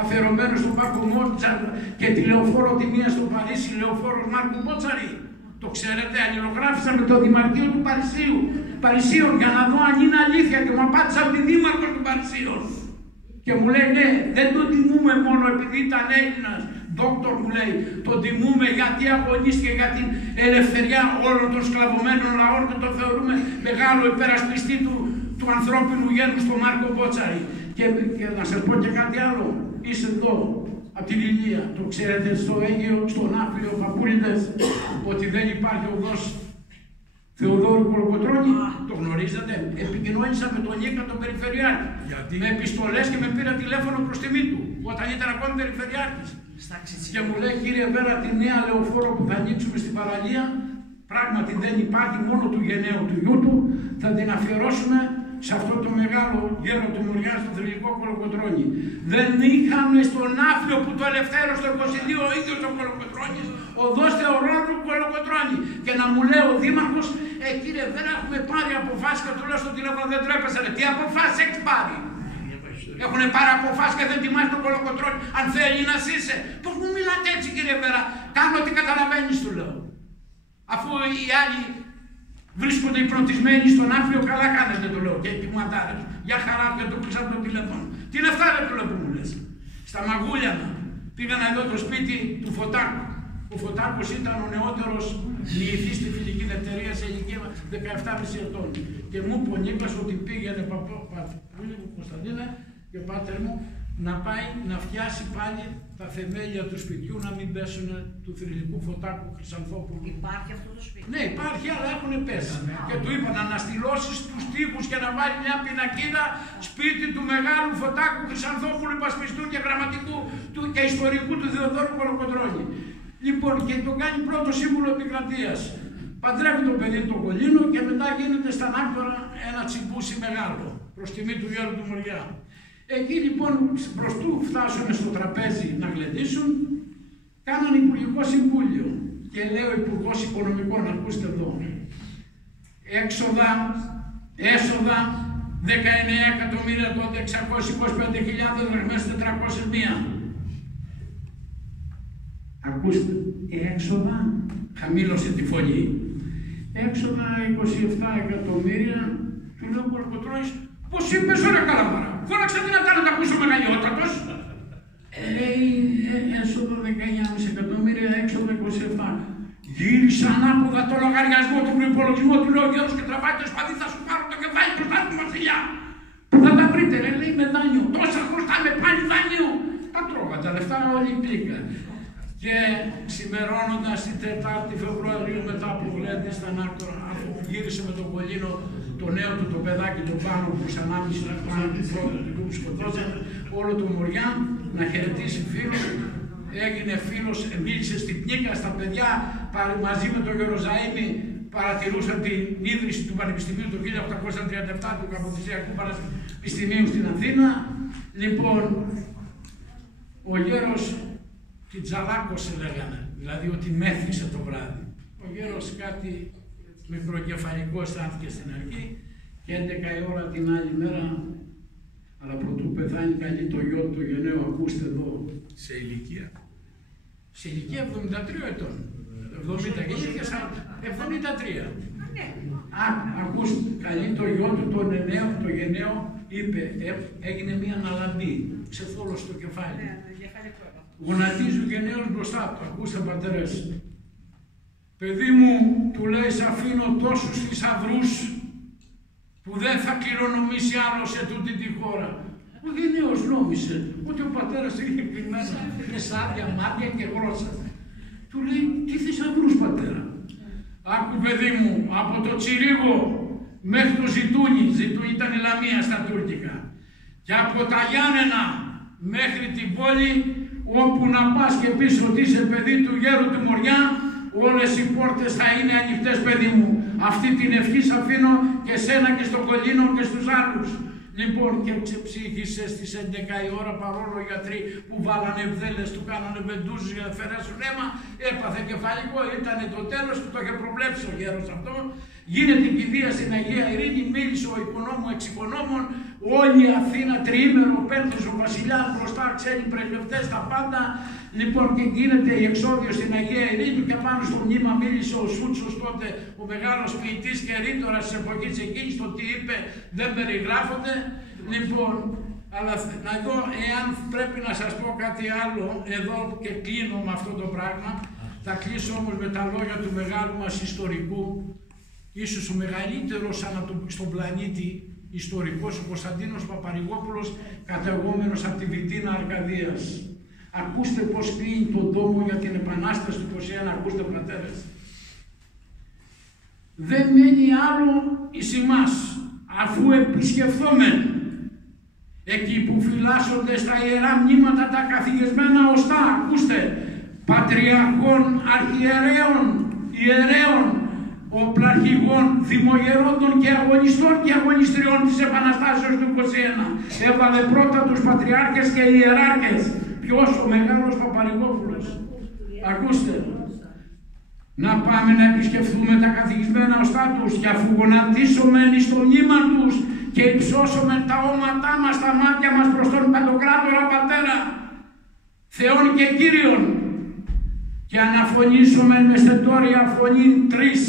αφιερωμένο στον Μάρκο Μπότσαρη και τη λεωφόρο τιμία στο Παρίσι, λεωφόρος Μάρκο Μπότσαρη. Το ξέρετε, αλληλογράφησα με το Δημαρχείο του Παρισίων για να δω αν είναι αλήθεια και μου απάντησα από τη Δήμαρχο του Παρισίων. Και μου λέει ναι, δεν τον τιμούμε μόνο επειδή ήταν Έλληνας. Δόκτωρ μου λέει, τον τιμούμε γιατί αγωνίστηκε για την ελευθεριά όλων των σκλαβωμένων λαών και τον θεωρούμε μεγάλο υπερασπιστή του ανθρώπινου γένους, τον Μάρκο Μπότσαρη. Και να σας πω και κάτι άλλο, είσαι εδώ, από την Ηλία, το ξέρετε στο Αίγαιο, στον Άφλιο, Παπούλιδες, ότι δεν υπάρχει οδός Θεοδόρου Κολοκοτρώνη, το γνωρίζετε. Επικοινώνησα με τον Νίκα τον Περιφερειάρχη. Με επιστολές και με πήρα τηλέφωνο προς τιμή του, όταν ήταν ακόμη Περιφερειάρχης. Και μου λέει, κύριε Βέρα, τη νέα λεωφόρο που θα ανοίξουμε στην παραλία, πράγματι δεν υπάρχει, μόνο του γενναίου του γιού του, θα την αφιερώσουμε σε αυτό το μεγάλο γέρο του Μουριά, στο θρυλικό Κολοκοτρώνη. Δεν είχαμε στον Άφλιο που το ελευθέρωσε το 22 ο ίδιος ο Κολοκοτρώνης, οδός Θεοδόρου Κολοκοτρώνη. Και να μου λέει ο Δήμαρχος, κύριε Βέρα, έχουμε πάρει αποφάσεις, και του λέω στο τηλέφωνο, δεν τρέπεσαι, τι αποφάσεις έχεις πάρει? Έχουν πάρει αποφάσεις και δεν τιμάς τον Κολοκοτρώνη, αν θέλει να είσαι. Πώς μου μιλάτε έτσι, κύριε Βέρα? Κάνω ό,τι καταλαβαίνεις, του λέω. Αφού οι άλλοι βρίσκονται υπνοτισμένοι στον Άφλιο, καλά κάνετε, του λέω. Και οι μαντάρες. Για χαρά, και το κλείσα από το τηλέφωνο. Τι λεφτά ρε, του λέω, που μου λες? Στα Μαγούλιανα. Πήγανα εδώ το σπίτι του Φωτάκου. Ο Φωτάκος ήταν ο νεότερος διοικητής στη φιλική εταιρεία σε ηλικία 17,5 ετών. Και μου είπε ο Νίκας ότι πήγαινε παππούλη μου, Κωνσταντίνα και ο πάτερ μου, να πάει να φτιάσει πάλι τα θεμέλια του σπιτιού, να μην πέσουν του θρυλικού Φωτάκου Χρυσανθόπουλου. Υπάρχει αυτό το σπίτι? Ναι, υπάρχει, αλλά έχουν πέσει. Και του είπα να αναστηλώσεις τους τοίχους και να βάλει μια πινακίδα σπίτι του μεγάλου Φωτάκου Χρυσανθόπουλου, υπασπιστού και γραμματικού και ιστορικού του Θεοδόρου Κολοκοτρώνη. Λοιπόν, και τον κάνει πρώτο σύμβουλο επικρατείας. Παντρεύει το παιδί του Κολίνο και μετά γίνεται στα Νάκτορα ένα τσιμπούσι μεγάλο, προς τιμή του γέρου του Μουριά. Εκεί λοιπόν προς του φτάσουν στο τραπέζι να γλεντήσουν, κάνανε Υπουργικό Συμβούλιο και λέει ο Υπουργός Οικονομικών, ακούστε εδώ, έσοδα 19 εκατομμύρια τότε 625.000 δραχμές 401. Ακούστε, έξοδα, χαμήλωσε τη φωνή, έξοδα 27 εκατομμύρια, του λέω Κολοκοτρώνης, πώς είπες ωραία Καλαμάρα, φώναξε δυνατά να τα ακούσω μεγαλειότατος. Λέει έσοδο 19,5 εκατομμύρια, έξοδο 27. Γύρισα ανάποδα το λογαριασμό του προϋπολογισμού, του λέω Γιώργος και τραβάει το σπαθί, θα σου πάρω το κεφάλι μπροστά του βασιλιά. Που θα τα βρείτε, λέει με δάνειο, τόσα χρωστάμε πάλι δάνειο. Τα τρώγα τα λεφτά όλοι πλήκα. Και ξημερώνοντας την 4η Φεβρουαρίου μετά από γλέντι στα Νάκτορα, αφού γύρισε με τον Κολίνο, το νέο του το παιδάκι τον πάνω που σαν άμυση να πάνω του πρώτου του που σκοτώσανε, όλο το Μουριά να χαιρετήσει φίλος, έγινε φίλος, μίλησε στην Πνίκα, στα παιδιά, μαζί με τον Γεροζαΐμι παρατηρούσαν την ίδρυση του Πανεπιστημίου το 1837 του Καποδιστριακού Πανεπιστημίου στην Αθήνα. Λοιπόν, ο γέρος την τζαλάκωσε λέγανε, δηλαδή ότι μέθησε το βράδυ. Ο γέρος κάτι μικροκεφαλικό αισθάνθηκε στην αρχή και 11 η ώρα την άλλη μέρα, αλλά πρωτού πεθάνει καλή το γιο του γενναίου, ακούστε εδώ. Σε ηλικία? Σε ηλικία 73 ετών. 70 και 73. Ακούστε, καλή το γιο του το γενναίο, είπε, έγινε μία αναλαμπή, ξεθόλωσε το κεφάλι. Γονατίζει ο γενναίος μπροστά του, ακούστε πατέρες. Παιδί μου, του λέει, σ' αφήνω τόσους θησαυρούς που δεν θα κληρονομήσει άλλο σε τούτη τη χώρα. Ο γενναίος νόμισε ότι ο πατέρας του είχε κλειμμένα χρυσάδια, μάτια και γλώσσα. Του λέει, τι θησαυρούς πατέρα? Άκου παιδί μου, από το Τσιρίγο μέχρι το Ζητούνι, Ζητούνι ήταν η Λαμία στα τουρκικά, και από τα Γιάννενα μέχρι την πόλη, όπου να πας και πεις ότι είσαι παιδί του γέρου του Μουριά, όλες οι πόρτες θα είναι ανοιχτές, παιδί μου. Αυτή την ευχή σ' αφήνω και σένα και στον Κολίνο και στους άλλους. Λοιπόν, και ξεψύχησε στις 11 η ώρα, παρόλο οι γιατροί που βάλανε βδέλες, του κάνανε βεντούζους για να φερέσουν αίμα, έπαθε κεφαλικό, ήταν το τέλος του, το είχε προβλέψει ο γέρος αυτό. Γίνεται κηδεία στην Αγία Ειρήνη, μίλησε ο οικονόμου εξ οικονόμων, ο Όλη η Αθήνα, τριήμερο, πέμπτος, ο βασιλιάς μπροστά, ξένοι πρεσβευτές, τα πάντα. Λοιπόν, και γίνεται η εξόδιο στην Αγία Ειρήνη και πάνω στο μνήμα μίλησε ο Σούτσος τότε, ο μεγάλος ποιητής και ρήτορας της εποχής εκείνης, το τι είπε δεν περιγράφονται. Λοιπόν, αλλά να δω εάν πρέπει να σας πω κάτι άλλο, εδώ και κλείνω με αυτό το πράγμα. Θα κλείσω όμως με τα λόγια του μεγάλου μας ιστορικού, ίσως ο μεγαλύτερος στον πλανήτη ιστορικός, ο Κωνσταντίνος Παπαρηγόπουλος, καταγόμενος από τη Βιτίνα Αρκαδίας. Ακούστε πως κλείνει τον τόμο για την Επανάσταση του 21, ακούστε πατέρες. Δεν μένει άλλο εις ημάς, αφού επισκεφθόμεν εκεί που φυλάσσονται στα ιερά μνήματα τα καθηγεσμένα οστά, ακούστε, πατριαρχών, αρχιερέων, ιερέων, οπλαρχηγών, δημογερόντων και αγωνιστών και αγωνιστριών της Επαναστάσεως του 21. Έβαλε πρώτα τους πατριάρχες και ιεράρχες. Ποιος? Ο μεγάλος Παπαρηγόπουλος. Ακούστε. Να πάμε να επισκεφθούμε τα καθηγισμένα οστά τους και αφού γονατίσομεν εις το μνήμα τους και υψώσομεν τα όματά μας, τα μάτια μας προς τον Παντοκράτορα Πατέρα, Θεόν και Κύριον, και αναφωνήσομεν με στεντόρια φωνή τρεις,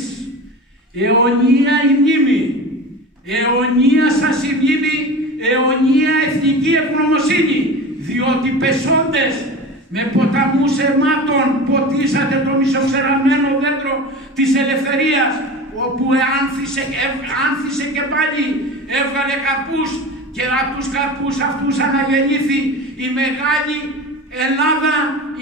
αιωνία η μνήμη, αιωνία σας η μνήμη, αιωνία εθνική ευγνωμοσύνη, διότι πεσόντες με ποταμούς αιμάτων ποτίσατε το μισοξεραμένο δέντρο της ελευθερίας, όπου άνθησε και πάλι έβγαλε καρπούς και από τους καρπούς αυτούς αναγεννήθη η μεγάλη Ελλάδα,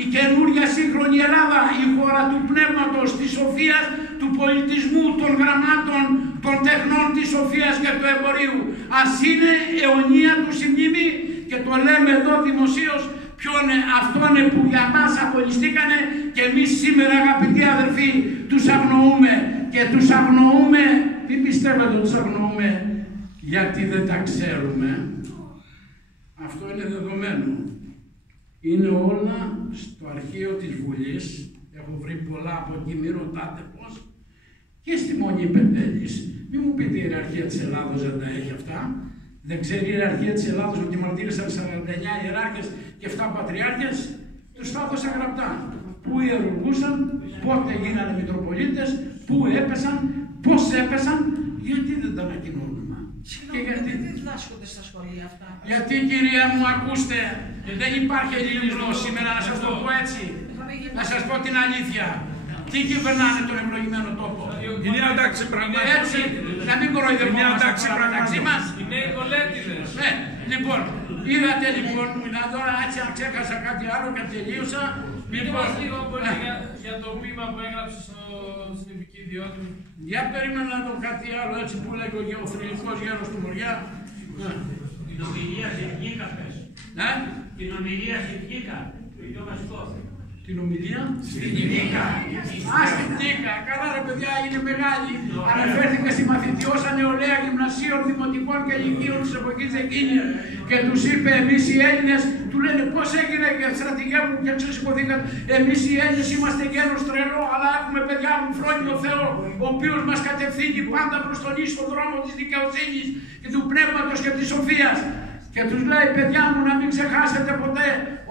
η καινούρια σύγχρονη Ελλάδα, η χώρα του πνεύματος, της σοφίας, του πολιτισμού, των γραμμάτων, των τεχνών, της σοφίας και του εμπορίου. Ας είναι αιωνία του η μνήμη, και το λέμε εδώ δημοσίως, αυτόν που για μας αγωνιστήκανε, και εμείς σήμερα, αγαπητοί αδερφοί, τους αγνοούμε. Και τους αγνοούμε, μην πιστεύετε ότι τους αγνοούμε γιατί δεν τα ξέρουμε. Αυτό είναι δεδομένο. Είναι όλα στο αρχείο της Βουλής, έχω βρει πολλά από εκεί, μη ρωτάτε πώς, και στη Μονή Πετέλης. Μην μου πείτε η ιεραρχία της Ελλάδος δεν τα έχει αυτά. Δεν ξέρει η ιεραρχία της Ελλάδος ότι μαρτύρησαν 49 ιεράρχες και 7 πατριάρχες, τους τα έδωσα γραπτά. Πού ιερουργούσαν, πότε γίνανε Μητροπολίτες, πού έπεσαν, πώς έπεσαν, γιατί δεν τα ανακοινώνουμε. Γιατί δεν διδάσκονται στα σχολεία αυτά. Γιατί, κυρία μου, ακούστε, δεν υπάρχει ελληνισμός σήμερα, να σας το πω έτσι. Να σας πω την αλήθεια. Τι κυβερνάνε τον ευλογημένο τόπο? Είναι εντάξει πράγματι. Έτσι, να μην κοροϊδευόμαστε μεταξύ μας. Είναι οι κολέτιδες. Ναι, λοιπόν, είδατε λοιπόν, τώρα έτσι αν ξέχασα κάτι άλλο και τελείωσα. Λοιπόν, λίγο πολύ για το ποίημα που έγραψε στην επικίδιώτη μου. Για περίμενα να δω κάτι άλλο, έτσι που λέει ο γεωθρηλικός γέρος του Μοριά. Την ομιλία στην Κίκα πες. Ναι. Την ομιλία στην Κίκα. Το πιο βασικό. Την ομιλία Στην Κίκα. Α, στην Κίκα. Καλά ρε παιδιά, είναι μεγάλη. Αναφέρθηκε στη μαθητιώσα νεολαία γυμνασίων, δημοτικών και λυκείων της εποχής εκείνη και τους είπε, εμείς οι Έλληνες, του λένε πώς έγινε και στρατηγέ μου και ξεσηκωθήκατε. Εμείς οι Έλληνες είμαστε γέρος τρελό, αλλά έχουμε παιδιά μου φρόνιμο Θεό, ο οποίος μας κατευθύνει πάντα προς τον ίσο δρόμο της δικαιοσύνης και του πνεύματος και της σοφίας. Και τους λέει, παιδιά μου, να μην ξεχάσετε ποτέ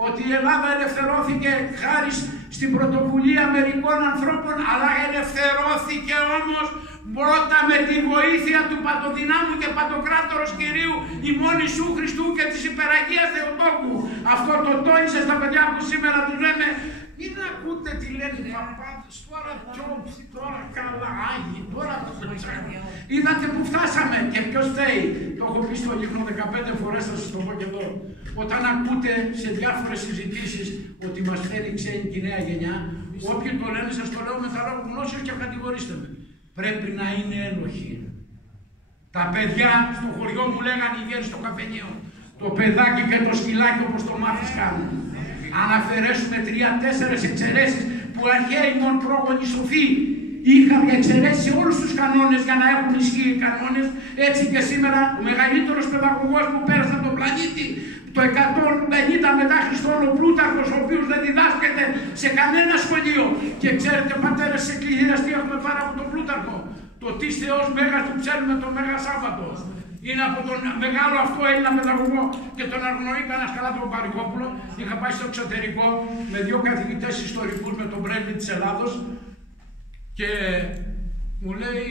ότι η Ελλάδα ελευθερώθηκε χάρη στην πρωτοβουλία μερικών ανθρώπων, αλλά ελευθερώθηκε όμως πρώτα με τη βοήθεια του Παντοδυνάμου και Παντοκράτορος Κυρίου ημών Ιησού Χριστού και της Υπεραγίας Θεοτόκου. Αυτό το τόνισε στα παιδιά που σήμερα τους λέμε. Μην ακούτε τι λένε οι παπάδες, τώρα Τζόμπς, τώρα καλά Άγιοι, τώρα είδατε που φτάσαμε και ποιος θέλει. Το έχω πει στο Λίχνο 15 φορές, θα σας το πω και εδώ. Όταν ακούτε σε διάφορες συζητήσεις ότι μας θέλει ξένη και νέα γενιά, όποιοι το λένε σας το λέω με τα λόγω γνώσεως και κατηγορήστε με. Πρέπει να είναι ένοχοι. Τα παιδιά στο χωριό μου λέγανε οι γέροι στο καφενείο. Το παιδάκι και το σκυλάκι όπως το μάθεις κάνουν. Αν αφαιρέσουμε 3-4 εξαιρέσεις που αρχαίοι μον πρόγονοι σοφοί είχαν εξαιρέσει όλους τους κανόνες για να έχουν ισχύ οι κανόνες, έτσι και σήμερα ο μεγαλύτερος παιδαγωγός που πέρασε από τον πλανήτη το 150 μετά Χριστόν, ο Πλούταρχος, ο οποίος δεν διδάσκεται σε κανένα σχολείο. Και ξέρετε πατέρες της Εκκλησίας τι έχουμε πάρει από τον Πλούταρχο? Το τι Θεός Μέγας του ψέλνουμε το Μέγα Σάββατο. Είναι από τον μεγάλο αυτό Έλληνα παιδαγωγό και τον αγνοεί κανένας καλά τον Παπαρικόπουλο. Είχα πάει στο εξωτερικό με 2 καθηγητές ιστορικούς με τον πρέσβη της Ελλάδος και μου λέει,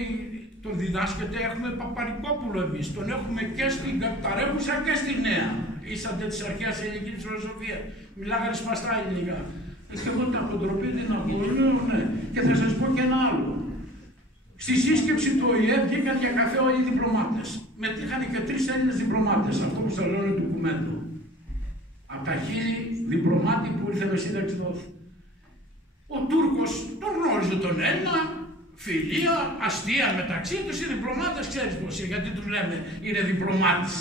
τον διδάσκεται, έχουμε Παπαρικόπουλο εμείς. Τον έχουμε και στην καταρρεύουσα και στη νέα. Ήσατε της αρχαίας ελληνικής φιλοσοφίας. Μιλάγανε σπαστά ελληνικά. Και εγώ την αποτροπή την απολύω, ναι. Και θα σας πω και ένα άλλο. Στη σύσκεψη του ΟΗΕ βγήκαν για καφέ όλοι οι διπλωμάτες. Μετήχαν και 3 Έλληνες διπλωμάτες, αυτό που σας λέω του κουμέντου. Από τα 1000 διπλωμάτη που ήρθε με σύνταξη δόθη. Ο Τούρκος τον γνώριζε τον Έλληνα, φιλία, αστεία μεταξύ τους, οι διπλωμάτες ξέρεις πως είναι, γιατί τους λέμε είναι διπλωμάτης.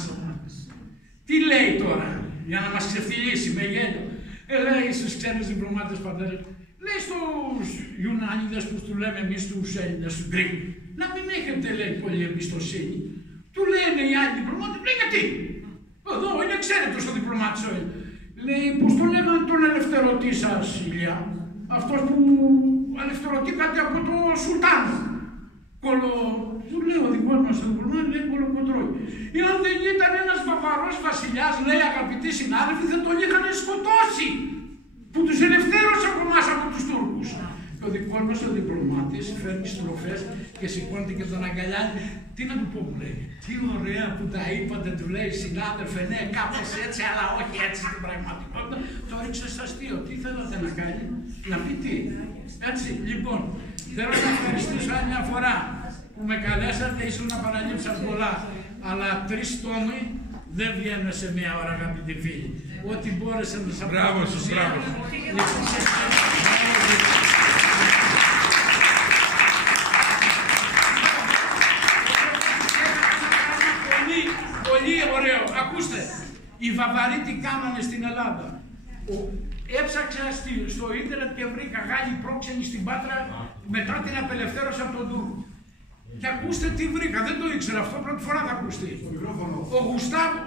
Τι λέει τώρα, για να μας ξεφτυλίσει με γέλιο. Λέει στους ξένους διπλωμάτες πατέρες, λέει στους Ιουνάνιδες που του λέμε εμείς τους Έλληνες, τους Γκρίκους, να μην έχετε λέει πολύ εμπιστοσύνη. Του λένε οι άλλοι διπλωμάτες, λέει γιατί. Εδώ είναι εξαίρετος ο διπλωμάτης ο Έλληνας. Λέει, πώς τον λέγανε τον ελευθερωτή σας, Ηλιά, αυτός που ελευθερωτήκατε από το Σουλτάνο. Του λέει ο δικός μας ο διπλωμάτης, λέει κολοκοντρώει. Εάν δεν ήταν ένας Βαβαρός βασιλιάς, λέει αγαπητοί συνάδελφοι, δεν τον είχαν σκοτώσει. Που τους ελευθέρωσε από εμάς από τους Τούρκους. Και ο δικός μας ο διπλωμάτης φέρνει στροφές και σηκώνεται και τον αγκαλιάζει. Τι να του πω, μου λέει. Τι ωραία που τα είπατε, του λέει συνάδελφε, ναι, κάπως έτσι, αλλά όχι έτσι στην πραγματικότητα. Το ρίξε στο αστείο. Τι θέλατε να κάνει, να πει τι. Έτσι, λοιπόν, θέλω να ευχαριστήσω άλλη μια φορά που με καλέσατε, ίσως να παραλείψα πολλά. Αλλά 3 τόμοι δεν βγαίνουν σε μία ώρα, αγαπητοί φίλοι. Ό,τι μπόρεσα να σας πω. Μπράβο σας, μπράβο. Πολύ ωραίο. Ακούστε, οι Βαβαροί τι κάνανε στην Ελλάδα. Έψαξα στο ίντερνετ και βρήκα Γάλλοι πρόξενοι στην Πάτρα μετά την απελευθέρωση από τον Τούρκο. Και ακούστε τι βρήκα, δεν το ήξερα αυτό, πρώτη φορά θα ακουστεί.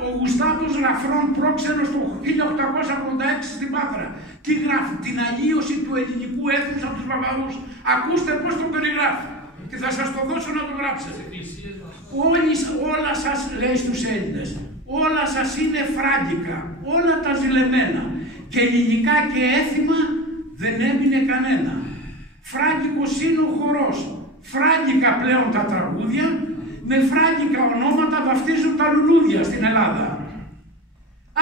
Ο Γουστάβος Λαφρόν πρόξενος το 1886 στην Πάτρα. Τι γράφει, την αλλίωση του ελληνικού έθνους από τους Βαβαρούς. Ακούστε πώς το περιγράφει. Και θα σας το δώσω να το γράψετε. Όλα σας, λέει στους Έλληνες, όλα σας είναι φράγκικα, όλα τα ζηλεμένα. Και ελληνικά και έθιμα δεν έμεινε κανένα. Φράγκικος είναι ο χορός. Φράγκικα πλέον τα τραγούδια, με φράγκικα ονόματα βαφτίζουν τα λουλούδια στην Ελλάδα.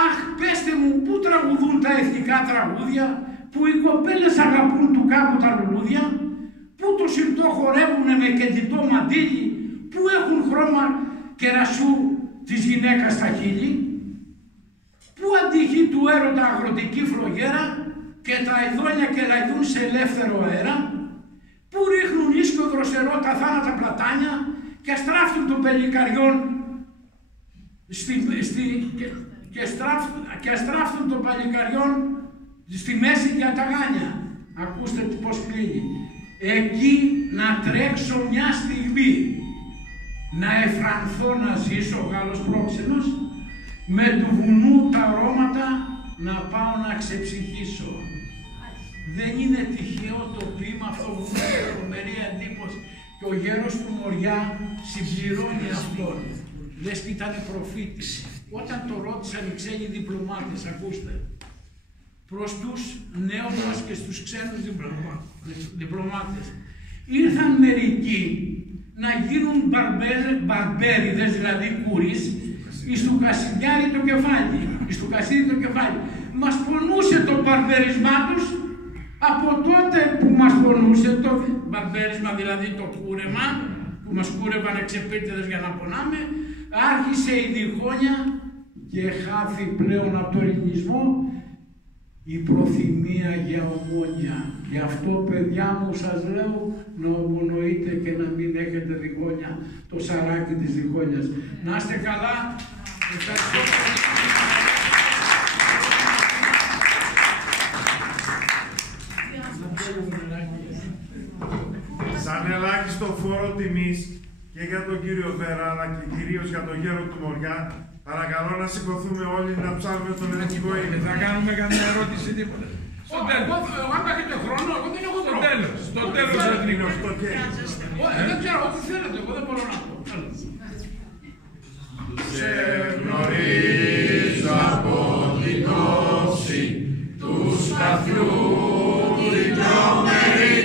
Αχ, πέστε μου, πού τραγουδούν τα εθνικά τραγούδια, που οι κοπέλες αγαπούν του κάπου τα λουλούδια, πού το συρτό χορεύουνε με κεντητό μαντίλι, πού έχουν χρώμα κερασού της γυναίκας στα χείλη, πού αντυχεί του έρωτα αγροτική φλογέρα και τα ειδόνια κεραϊδούν σε ελεύθερο αέρα, πού ρίχνουν ίσκιο δροσερό τα θάνατα πλατάνια και στράφτουν των πελικαριών και στράφτουν των παλικαριών στη μέση για τα γάνια. Ακούστε πώς κλείνει. Εκεί να τρέξω μια στιγμή, να εφρανθώ να ζήσω ο Γάλλος πρόξενος, με του βουνού τα αρώματα να πάω να ξεψυχήσω. Δεν είναι τυχαίο το ποίημα αυτό που μου έχει τρομερή εντύπωση και ο γέρος του Μοριά συμπληρώνει αυτόν. Λες και ήταν προφήτης. Όταν το ρώτησαν οι ξένοι διπλωμάτες, ακούστε, προς τους νέους μας και στους ξένους διπλωμάτες, ήρθαν μερικοί να γίνουν μπαρμπέριδες, δηλαδή κούρις, εις του Κασιδιάρη το κεφάλι, εις του Κασίδη το κεφάλι. Μας πονούσε το μπαρμπέρισμά τους. Από τότε που μας πονούσε το μπαρμπέρισμα, δηλαδή το κούρεμα, που μας κούρευαν εξεπίτηδες για να πονάμε, άρχισε η διχόνια και χάθη πλέον από τον ελληνισμό η προθυμία για ομόνια. Γι' αυτό, παιδιά μου, σας λέω να ομονοείτε και να μην έχετε διχόνια, το σαράκι της διχόνιας. Να είστε καλά. Ευχαριστώ πολύ. Σαν ελάχιστο φόρο τιμής και για τον κύριο Βέρα, αλλά και κυρίως για τον γέρο του Μοριά, παρακαλώ να σηκωθούμε όλοι να ψάρουμε τον εθνικό ύμνο. Θα κάνουμε καμία ερώτηση τίποτα. Στο τέλος. Εγώ αν έχετε χρόνο, εγώ δεν έχω Στο τέλος. Στο τέλος του εθνικού. Δεν ξέρω, ό,τι θέλετε, εγώ δεν μπορώ να πω. Σε γνωρίζω από την όψη του σπαθιού την τρομερή.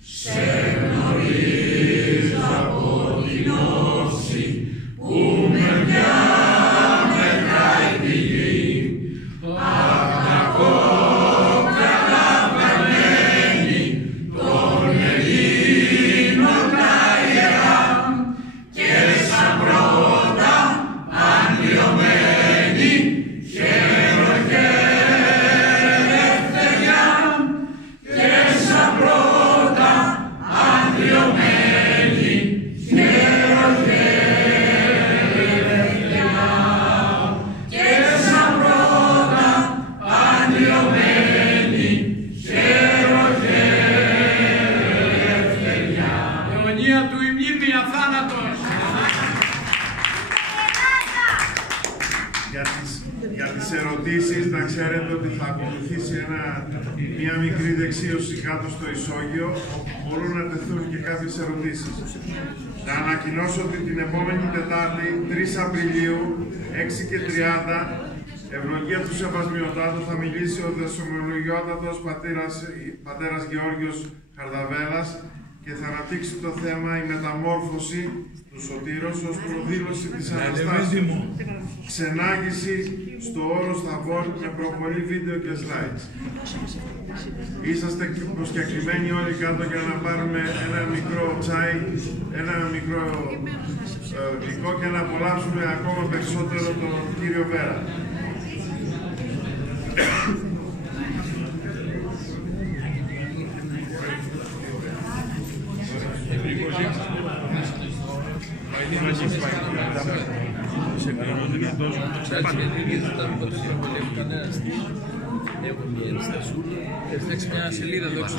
Σε γνωρίζω από την όψη που με πια μετράει τη γη. Απ' τα κόκκαλα βαμμένη των Ελλήνων τα ιερά και σαν πρώτα αντλειωμένη χεροχερευτεριά και σαν πρώτα αντλειωμένη χεροχερευτεριά και σαν πρώτα αντλειωμένη χεροχερευτεριά. Αιωνία του η μνήμη αθάνατος. Για τις ερωτήσεις, να ξέρετε ότι θα ακολουθήσει μια μικρή δεξίωση κάτω στο ισόγειο, όπου μπορούν να τεθούν και κάποιες ερωτήσεις. Να ανακοινώσω ότι την επόμενη Τετάρτη, 3 Απριλίου, 6:30, ευλογία του Σεβασμιωτάτου, θα μιλήσει ο δεσομολογιότατος πατέρας Γεώργιος Χαρδαβέλας και θα αναπτύξει το θέμα η μεταμόρφωση του Σωτήρος ως προδήλωση της Αναστάσεως. Ξενάγηση στο όρος Θαβόρ με προπολή βίντεο και slides. Είσαστε προσκεκλημένοι όλοι κάτω για να πάρουμε ένα μικρό τσάι, ένα μικρό γλυκό και να απολαύσουμε ακόμα περισσότερο τον κύριο Βέρα. Έχω μια σελίδα εδώ έξω.